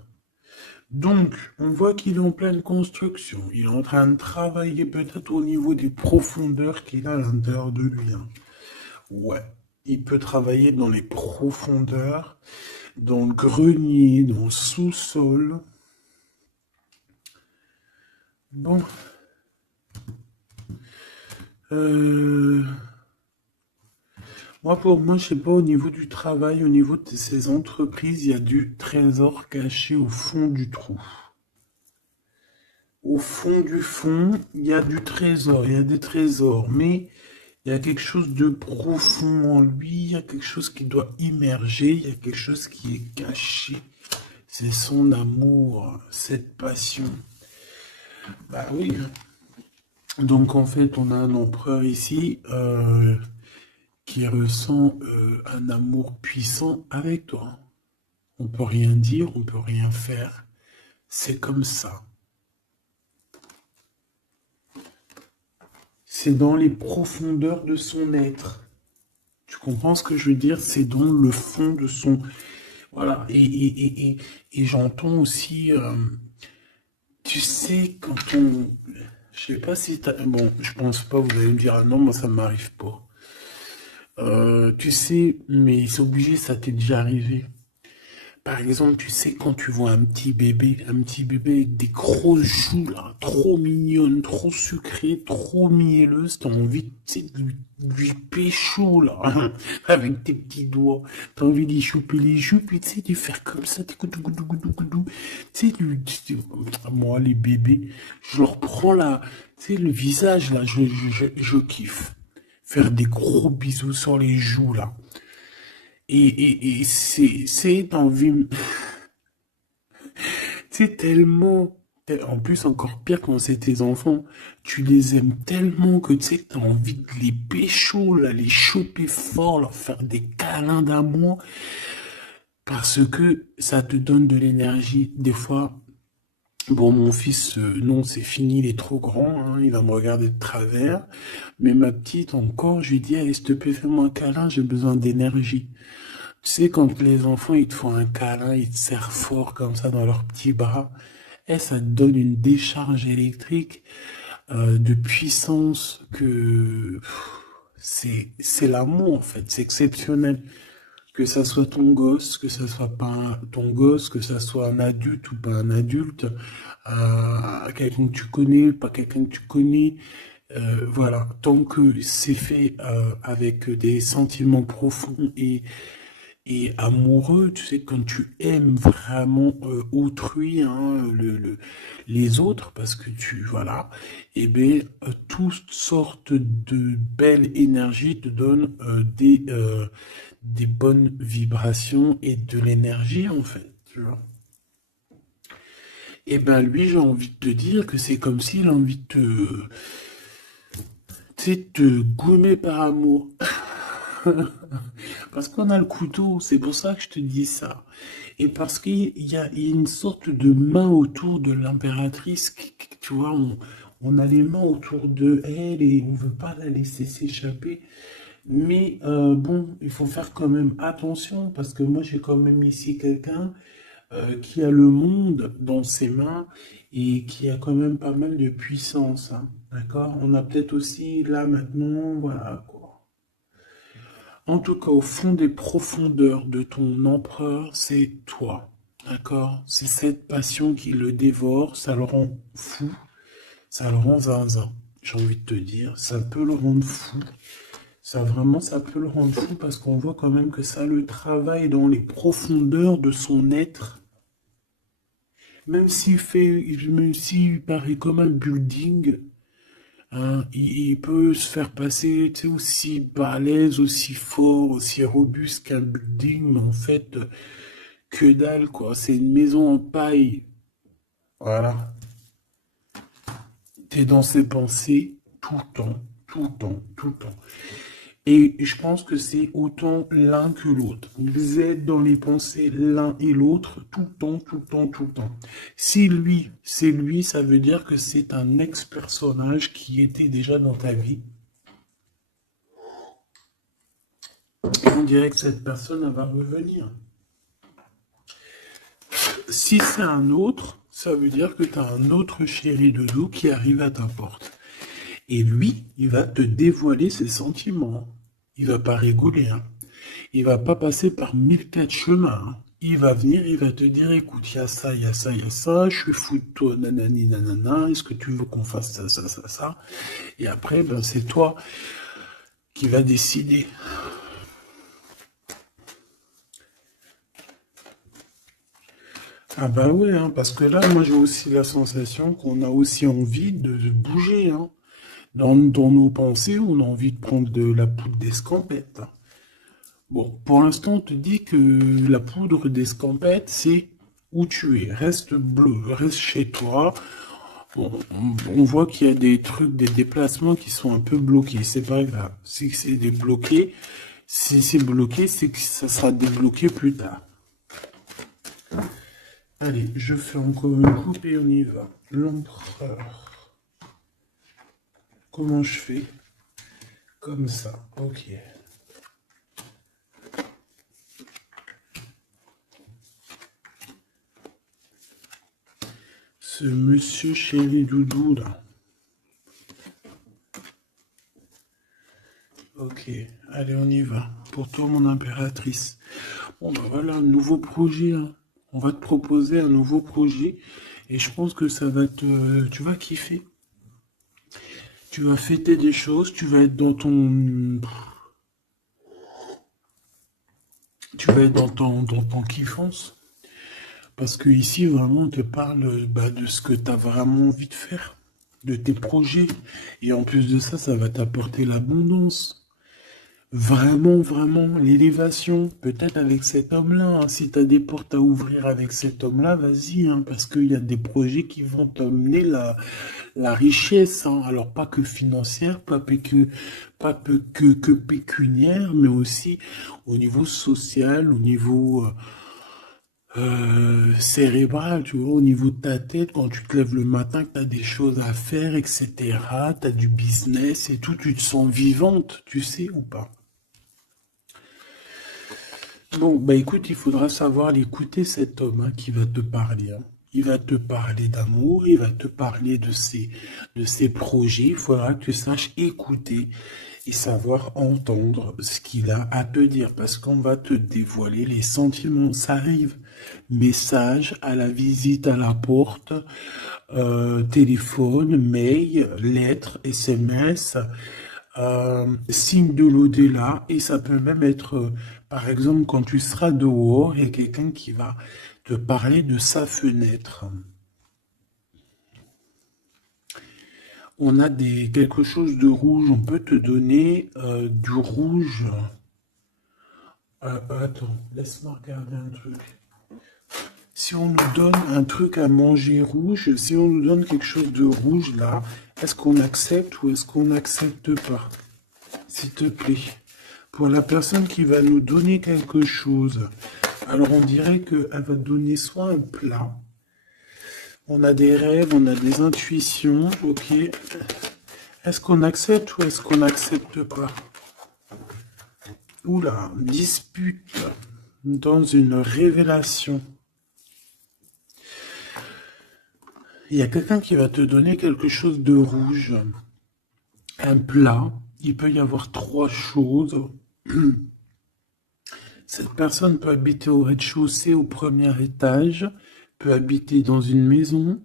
Donc, on voit qu'il est en pleine construction. Il est en train de travailler peut-être au niveau des profondeurs qu'il a à l'intérieur de lui, hein. Ouais. Il peut travailler dans les profondeurs, dans le grenier, dans le sous-sol. Bon. Euh... Moi, pour moi, je sais pas, au niveau du travail, au niveau de ces entreprises, il y a du trésor caché au fond du trou. Au fond du fond, il y a du trésor, il y a des trésors, mais il y a quelque chose de profond en lui, il y a quelque chose qui doit immerger, il y a quelque chose qui est caché. C'est son amour, cette passion. Bah oui. Donc en fait, on a un empereur ici qui ressent un amour puissant avec toi. On peut rien dire, on peut rien faire. C'est comme ça. C'est dans les profondeurs de son être. Tu comprends ce que je veux dire? C'est dans le fond de son... Voilà. Et j'entends aussi... tu sais, quand on... Je sais pas si t'as... Bon, je pense pas, vous allez me dire, ah non, moi ça m'arrive pas. Tu sais, mais c'est obligé, ça t'est déjà arrivé. Par exemple, tu sais, quand tu vois un petit bébé avec des grosses joues, là, trop mignonnes, trop sucrées, trop mielleuses, t'as envie, tu sais, de lui pécho, là, avec tes petits doigts. T'as envie d'y choper les joues, puis tu sais, de faire comme ça, goudou, goudou, goudou, goudou. Tu sais, moi, les bébés, je leur prends là, tu sais, le visage, là, je kiffe. Faire des gros bisous sur les joues, là. Et c'est envie, c'est tellement, en plus encore pire quand c'est tes enfants, tu les aimes tellement que tu sais que t'as envie de les pécho, là, les choper fort, leur faire des câlins d'amour, parce que ça te donne de l'énergie. Des fois, bon, mon fils, non, c'est fini, il est trop grand, hein, il va me regarder de travers, mais ma petite encore, je lui dis, allez, s'il te plaît, fais-moi un câlin, j'ai besoin d'énergie. Tu sais, quand les enfants, ils te font un câlin, ils te serrent fort comme ça dans leurs petits bras, et ça te donne une décharge électrique de puissance que c'est l'amour en fait, c'est exceptionnel. Que ça soit ton gosse, que ça soit pas ton gosse, que ça soit un adulte ou pas un adulte, quelqu'un que tu connais, pas quelqu'un que tu connais, voilà, tant que c'est fait avec des sentiments profonds et amoureux, tu sais, quand tu aimes vraiment autrui, hein, les autres, parce que tu, voilà, et bien, toutes sortes de belles énergies te donnent des bonnes vibrations et de l'énergie, en fait, tu vois. Et ben lui, j'ai envie de te dire que c'est comme s'il a envie de te, tu sais, te goumer par amour. Parce qu'on a le couteau, c'est pour ça que je te dis ça. Et parce qu'il y a une sorte de main autour de l'impératrice, tu vois, on a les mains autour de elle et on veut pas la laisser s'échapper. Mais bon, il faut faire quand même attention parce que moi j'ai quand même ici quelqu'un qui a le monde dans ses mains et qui a quand même pas mal de puissance, hein. D'accord? On a peut-être aussi là maintenant, voilà quoi. En tout cas, au fond des profondeurs de ton empereur, c'est toi. D'accord? C'est cette passion qui le dévore, ça le rend fou, ça le rend zinzin. J'ai envie de te dire, ça peut le rendre fou. Ça vraiment, ça peut le rendre fou parce qu'on voit quand même que ça le travaille dans les profondeurs de son être. Même s'il paraît comme un building, hein, il peut se faire passer, tu sais, aussi balèze, aussi fort, aussi robuste qu'un building, mais en fait, que dalle, quoi. C'est une maison en paille. Voilà. T'es dans ses pensées tout le temps, tout le temps, tout le temps. Et je pense que c'est autant l'un que l'autre. Vous êtes dans les pensées l'un et l'autre tout le temps, tout le temps, tout le temps. Si lui, c'est lui, ça veut dire que c'est un ex-personnage qui était déjà dans ta vie. Et on dirait que cette personne elle va revenir. Si c'est un autre, ça veut dire que tu as un autre chéri de dos qui arrive à ta porte. Et lui, il va te dévoiler ses sentiments. Il va pas rigoler, hein. Il va pas passer par 1004 chemins, hein. Il va venir, il va te dire, écoute, il y a ça, il y a ça, il y a ça, je suis fou de toi, nanani, nanana, est-ce que tu veux qu'on fasse ça, ça, ça, ça? Et après, ben, c'est toi qui va décider. Ah bah ouais, hein, parce que là, moi j'ai aussi la sensation qu'on a aussi envie de bouger, hein. Dans nos pensées, on a envie de prendre de la poudre d'escampette. Bon, pour l'instant, on te dit que la poudre d'escampette, c'est où tu es. Reste bleu, reste chez toi. Bon, on voit qu'il y a des trucs, des déplacements qui sont un peu bloqués. C'est pas grave. Si c'est débloqué, si c'est bloqué, c'est que ça sera débloqué plus tard. Allez, je fais encore une coupe et on y va. L'empereur. Comment je fais? Comme ça. Ok. Ce monsieur chéri doudou là. Ok, allez on y va. Pour toi mon impératrice. Bon ben voilà, un nouveau projet, hein. On va te proposer un nouveau projet. Et je pense que ça va te... Tu vas kiffer. Tu vas fêter des choses, tu vas être dans ton... Tu vas être dans ton kiffance. Parce que ici, vraiment, on te parle bah, de ce que tu as vraiment envie de faire, de tes projets. Et en plus de ça, ça va t'apporter l'abondance. Vraiment, vraiment, l'élévation. Peut-être avec cet homme-là, hein. Si tu as des portes à ouvrir avec cet homme-là, vas-y, hein, parce qu'il y a des projets qui vont t'amener la richesse, hein. Alors, pas que financière, pas que pécuniaire, mais aussi au niveau social, au niveau... cérébrale, tu vois, au niveau de ta tête, quand tu te lèves le matin, que tu as des choses à faire, etc., tu as du business et tout, tu te sens vivante, tu sais ou pas? Bon, bah écoute, il faudra savoir l'écouter, cet homme hein, qui va te parler, hein. Il va te parler d'amour, il va te parler de ses projets. Il faudra que tu saches écouter et savoir entendre ce qu'il a à te dire parce qu'on va te dévoiler les sentiments. Ça arrive. Message à la visite à la porte, téléphone, mail, lettres, SMS, signe de l'au-delà et ça peut même être, par exemple, quand tu seras dehors, il y a quelqu'un qui va te parler de sa fenêtre. On a quelque chose de rouge, on peut te donner du rouge. Attends, laisse-moi regarder un truc. Si on nous donne un truc à manger rouge, si on nous donne quelque chose de rouge là, est-ce qu'on accepte ou est-ce qu'on n'accepte pas? S'il te plaît. Pour la personne qui va nous donner quelque chose, alors on dirait qu'elle va donner soit un plat, on a des rêves, on a des intuitions, ok. Est-ce qu'on accepte ou est-ce qu'on n'accepte pas? Oula, dispute dans une révélation. Il y a quelqu'un qui va te donner quelque chose de rouge, un plat. Il peut y avoir trois choses. Cette personne peut habiter au rez-de-chaussée, au premier étage, peut habiter dans une maison.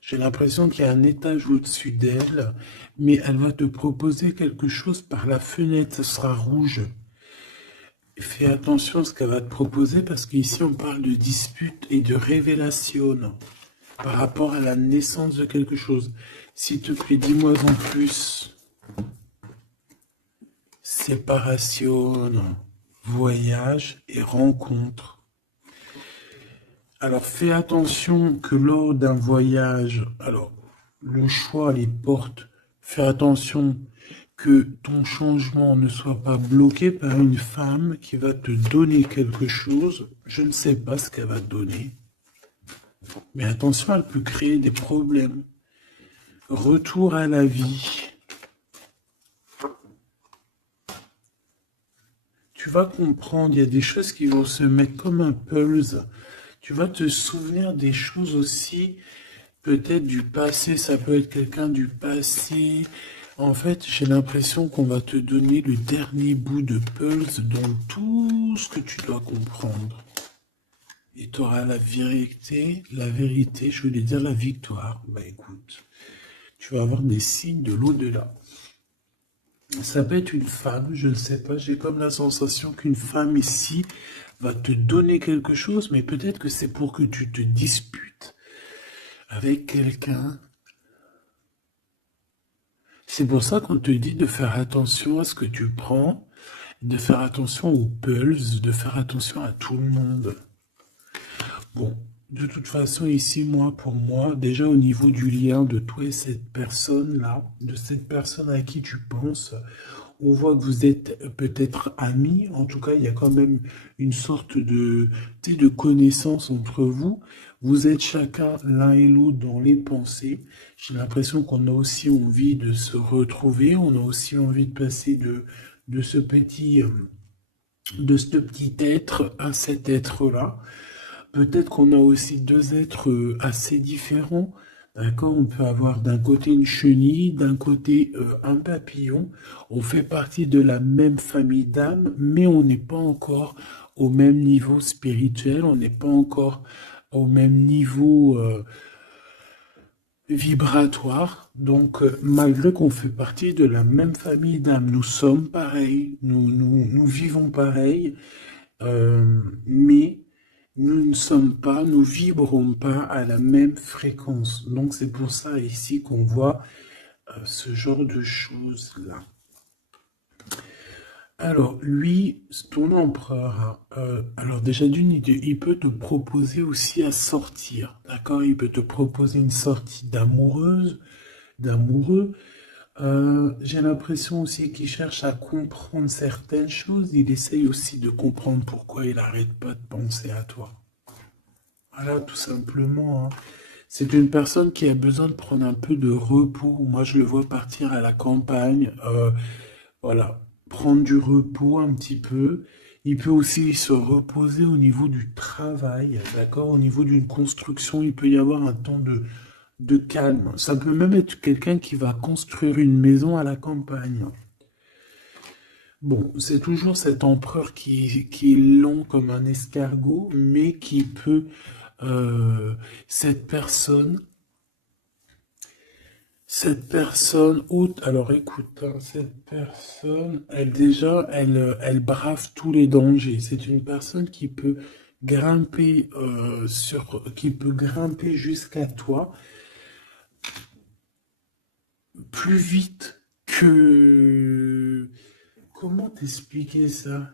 J'ai l'impression qu'il y a un étage au-dessus d'elle, mais elle va te proposer quelque chose par la fenêtre, ce sera rouge. Fais attention à ce qu'elle va te proposer parce qu'ici on parle de dispute et de révélation par rapport à la naissance de quelque chose. S'il te plaît, dis-moi en plus. Séparation, voyage et rencontre. Alors fais attention que lors d'un voyage, alors le choix les porte, fais attention que ton changement ne soit pas bloqué par une femme qui va te donner quelque chose. Je ne sais pas ce qu'elle va te donner. Mais attention, elle peut créer des problèmes. Retour à la vie. Tu vas comprendre, il y a des choses qui vont se mettre comme un puzzle. Tu vas te souvenir des choses aussi, peut-être du passé, ça peut être quelqu'un du passé. En fait, j'ai l'impression qu'on va te donner le dernier bout de puzzle dans tout ce que tu dois comprendre. Et tu auras la vérité, je voulais dire la victoire. Bah écoute, tu vas avoir des signes de l'au-delà. Ça peut être une femme, je ne sais pas, j'ai comme la sensation qu'une femme ici va te donner quelque chose, mais peut-être que c'est pour que tu te disputes avec quelqu'un. C'est pour ça qu'on te dit de faire attention à ce que tu prends, de faire attention aux pulses, de faire attention à tout le monde. Bon, de toute façon, ici, pour moi, déjà au niveau du lien de toi et cette personne-là, de cette personne à qui tu penses, on voit que vous êtes peut-être amis. En tout cas, il y a quand même une sorte de connaissance entre vous. Vous êtes chacun l'un et l'autre dans les pensées. J'ai l'impression qu'on a aussi envie de se retrouver. On a aussi envie de passer de ce petit être à cet être-là. Peut-être qu'on a aussi deux êtres assez différents. D'accord, on peut avoir d'un côté une chenille, d'un côté un papillon. On fait partie de la même famille d'âmes, mais on n'est pas encore au même niveau spirituel, on n'est pas encore au même niveau vibratoire. Donc, malgré qu'on fait partie de la même famille d'âmes, nous sommes pareils, nous vivons pareil, mais nous ne sommes pas, nous vibrons pas à la même fréquence. Donc c'est pour ça ici qu'on voit ce genre de choses-là. Alors lui, ton empereur, alors déjà d'une idée, il peut te proposer aussi à sortir, d'accord? Il peut te proposer une sortie d'amoureuse, d'amoureux. J'ai l'impression aussi qu'il cherche à comprendre certaines choses. Il essaye aussi de comprendre pourquoi il n'arrête pas de penser à toi. Voilà, tout simplement, hein. C'est une personne qui a besoin de prendre un peu de repos. Moi, je le vois partir à la campagne. Voilà, prendre du repos un petit peu. Il peut aussi se reposer au niveau du travail, d'accord? Au niveau d'une construction, il peut y avoir un temps de calme. Ça peut même être quelqu'un qui va construire une maison à la campagne. Bon, c'est toujours cet empereur qui est long comme un escargot, mais qui peut, cette personne haute, alors écoute, hein, cette personne, elle brave tous les dangers. C'est une personne qui peut grimper qui peut grimper jusqu'à toi plus vite que, comment t'expliquer ça?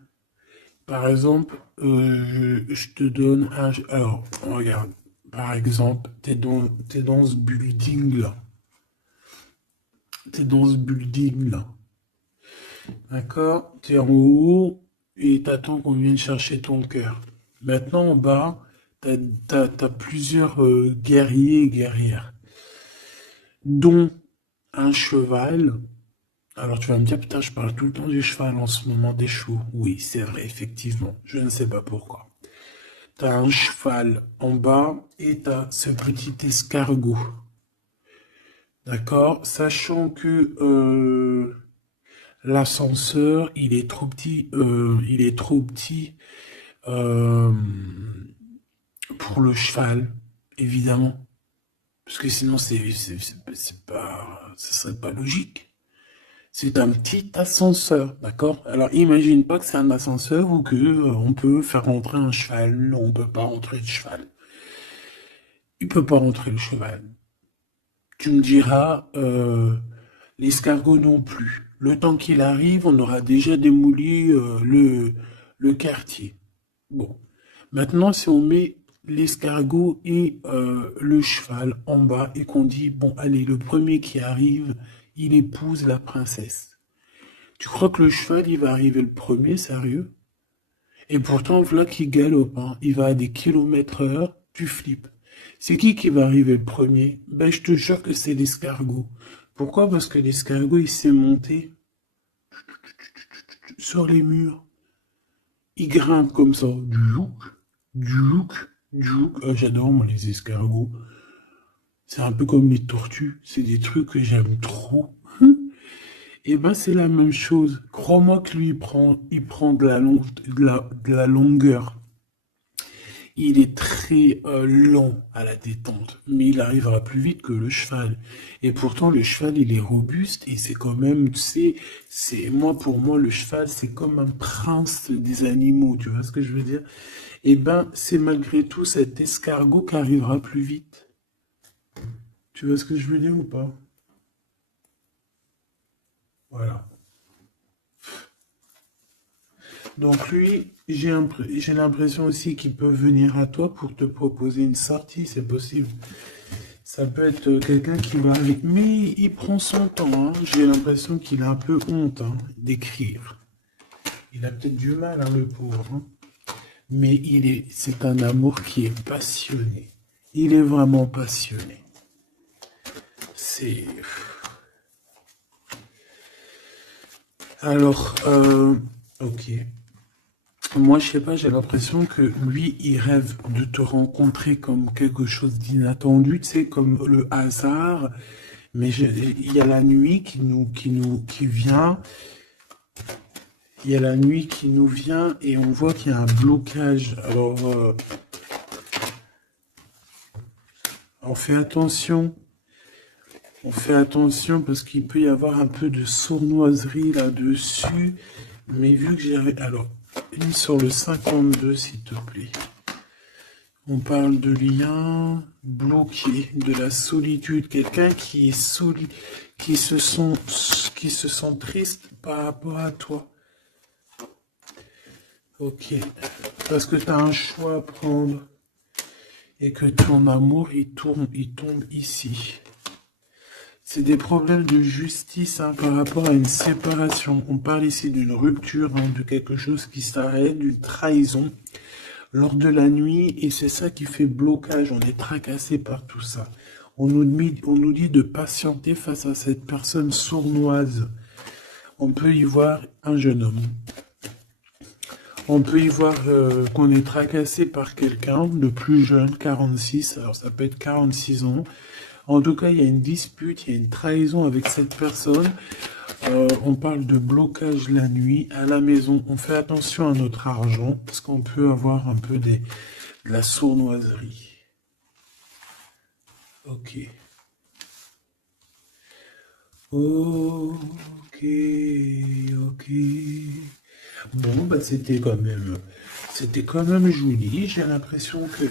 Par exemple, je te donne un... Alors, regarde, par exemple, t'es dans ce building-là. T'es dans ce building-là. D'accord? Tu es en haut et t'attends qu'on vienne chercher ton cœur. Maintenant, en bas, t'as plusieurs guerriers et guerrières, dont un cheval. Alors tu vas me dire, putain, je parle tout le temps du cheval en ce moment, des chevaux. Oui, c'est vrai, effectivement. Je ne sais pas pourquoi. T'as un cheval en bas et t'as ce petit escargot. D'accord? Sachant que l'ascenseur, il est trop petit euh, pour le cheval, évidemment. Parce que sinon, c'est pas, ce serait pas logique. C'est un petit ascenseur, d'accord? Alors imagine pas que c'est un ascenseur ou que on peut faire rentrer un cheval. Non, on peut pas rentrer le cheval. Il peut pas rentrer le cheval. Tu me diras, l'escargot non plus. Le temps qu'il arrive, on aura déjà démoli le quartier. Bon. Maintenant, si on met l'escargot et le cheval en bas et qu'on dit, bon, allez, le premier qui arrive, il épouse la princesse. Tu crois que le cheval, il va arriver le premier, sérieux? Et pourtant, voilà qui galope, hein. Il va à des kilomètres heure, tu flippes. C'est qui va arriver le premier? Ben, je te jure que c'est l'escargot. Pourquoi? Parce que l'escargot, il s'est monté sur les murs. Il grimpe comme ça. Du look, du look, du look. Ah, j'adore, moi, les escargots. C'est un peu comme les tortues. C'est des trucs que j'aime trop. Et ben, c'est la même chose. Crois-moi que lui, il prend de la longueur. Il est très lent à la détente, mais il arrivera plus vite que le cheval. Et pourtant, le cheval, il est robuste et c'est quand même, tu sais, moi, pour moi, le cheval, c'est comme un prince des animaux, tu vois ce que je veux dire? Et ben, c'est malgré tout cet escargot qui arrivera plus vite. Tu vois ce que je veux dire ou pas? Voilà. Donc lui, j'ai l'impression aussi qu'il peut venir à toi pour te proposer une sortie, c'est possible. Ça peut être quelqu'un qui va avec... Mais il prend son temps, hein. J'ai l'impression qu'il a un peu honte hein, d'écrire. Il a peut-être du mal, hein, le pauvre. Hein. Mais c'est un amour qui est passionné. Il est vraiment passionné. C'est... Alors, ok. Moi, je sais pas, j'ai l'impression que lui, il rêve de te rencontrer comme quelque chose d'inattendu, tu sais, comme le hasard. Mais il y a la nuit qui vient. Il y a la nuit qui nous vient et on voit qu'il y a un blocage. Alors, on fait attention. On fait attention parce qu'il peut y avoir un peu de sournoiserie là-dessus. Mais vu que j'ai... Alors, une sur le 52, s'il te plaît. On parle de lien bloqué, de la solitude. Quelqu'un qui est qui se sent triste par rapport à toi. Ok. Parce que tu as un choix à prendre et que ton amour, il tombe ici. C'est des problèmes de justice hein, par rapport à une séparation. On parle ici d'une rupture, hein, de quelque chose qui s'arrête, d'une trahison lors de la nuit et c'est ça qui fait blocage. On est tracassé par tout ça. On nous dit de patienter face à cette personne sournoise. On peut y voir un jeune homme. On peut y voir qu'on est tracassé par quelqu'un de plus jeune, 46, alors ça peut être 46 ans. En tout cas, il y a une dispute, il y a une trahison avec cette personne. On parle de blocage la nuit à la maison. On fait attention à notre argent parce qu'on peut avoir un peu de la sournoiserie. Ok. Ok, ok. Bon, bah c'était quand même joli. J'ai l'impression que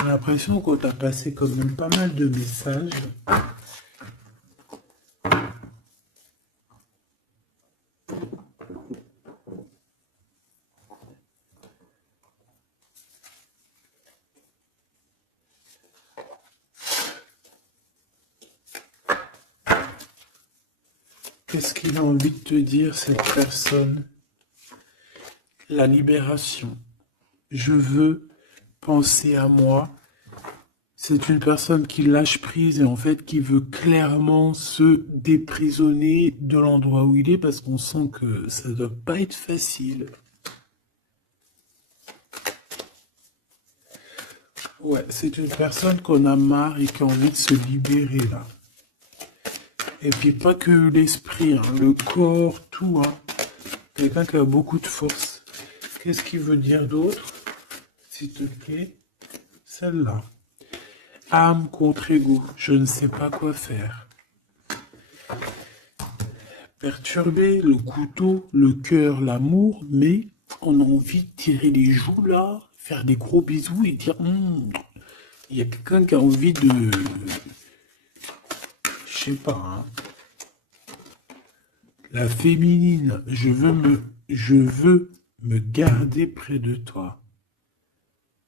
J'ai l'impression qu'on t'a passé quand même pas mal de messages. Qu'est-ce qu'il a envie de te dire, cette personne? La libération. Je veux penser à moi. C'est une personne qui lâche prise et en fait qui veut clairement se déprisonner de l'endroit où il est parce qu'on sent que ça ne doit pas être facile. Ouais, c'est une personne qu'on a marre et qui a envie de se libérer là. Et puis pas que l'esprit, hein, le corps, tout. Hein. Quelqu'un qui a beaucoup de force. Qu'est-ce qu'il veut dire d'autre? S'il te plaît, celle-là. Âme contre ego, je ne sais pas quoi faire. Perturber le couteau, le cœur, l'amour, mais on a envie de tirer les joues là, faire des gros bisous et dire il y a quelqu'un qui a envie de. Je sais pas, hein. La féminine, je veux me garder près de toi.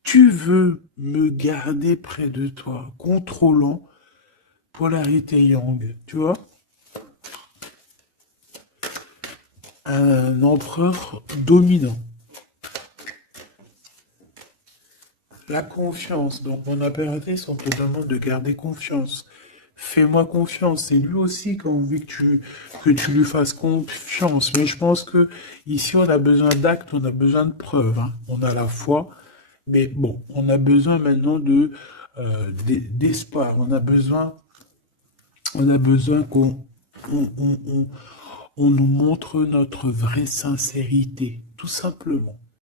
Tu veux me garder près de toi, contrôlant polarité yang, tu vois? Un empereur dominant. La confiance. Donc, mon impératrice, on te demande de garder confiance. Fais-moi confiance. C'est lui aussi qui a envie que tu lui fasses confiance. Mais je pense que ici, on a besoin d'actes, on a besoin de preuves. Hein. On a la foi. Mais bon, on a besoin maintenant d'espoir. On a besoin on nous montre notre vraie sincérité, tout simplement.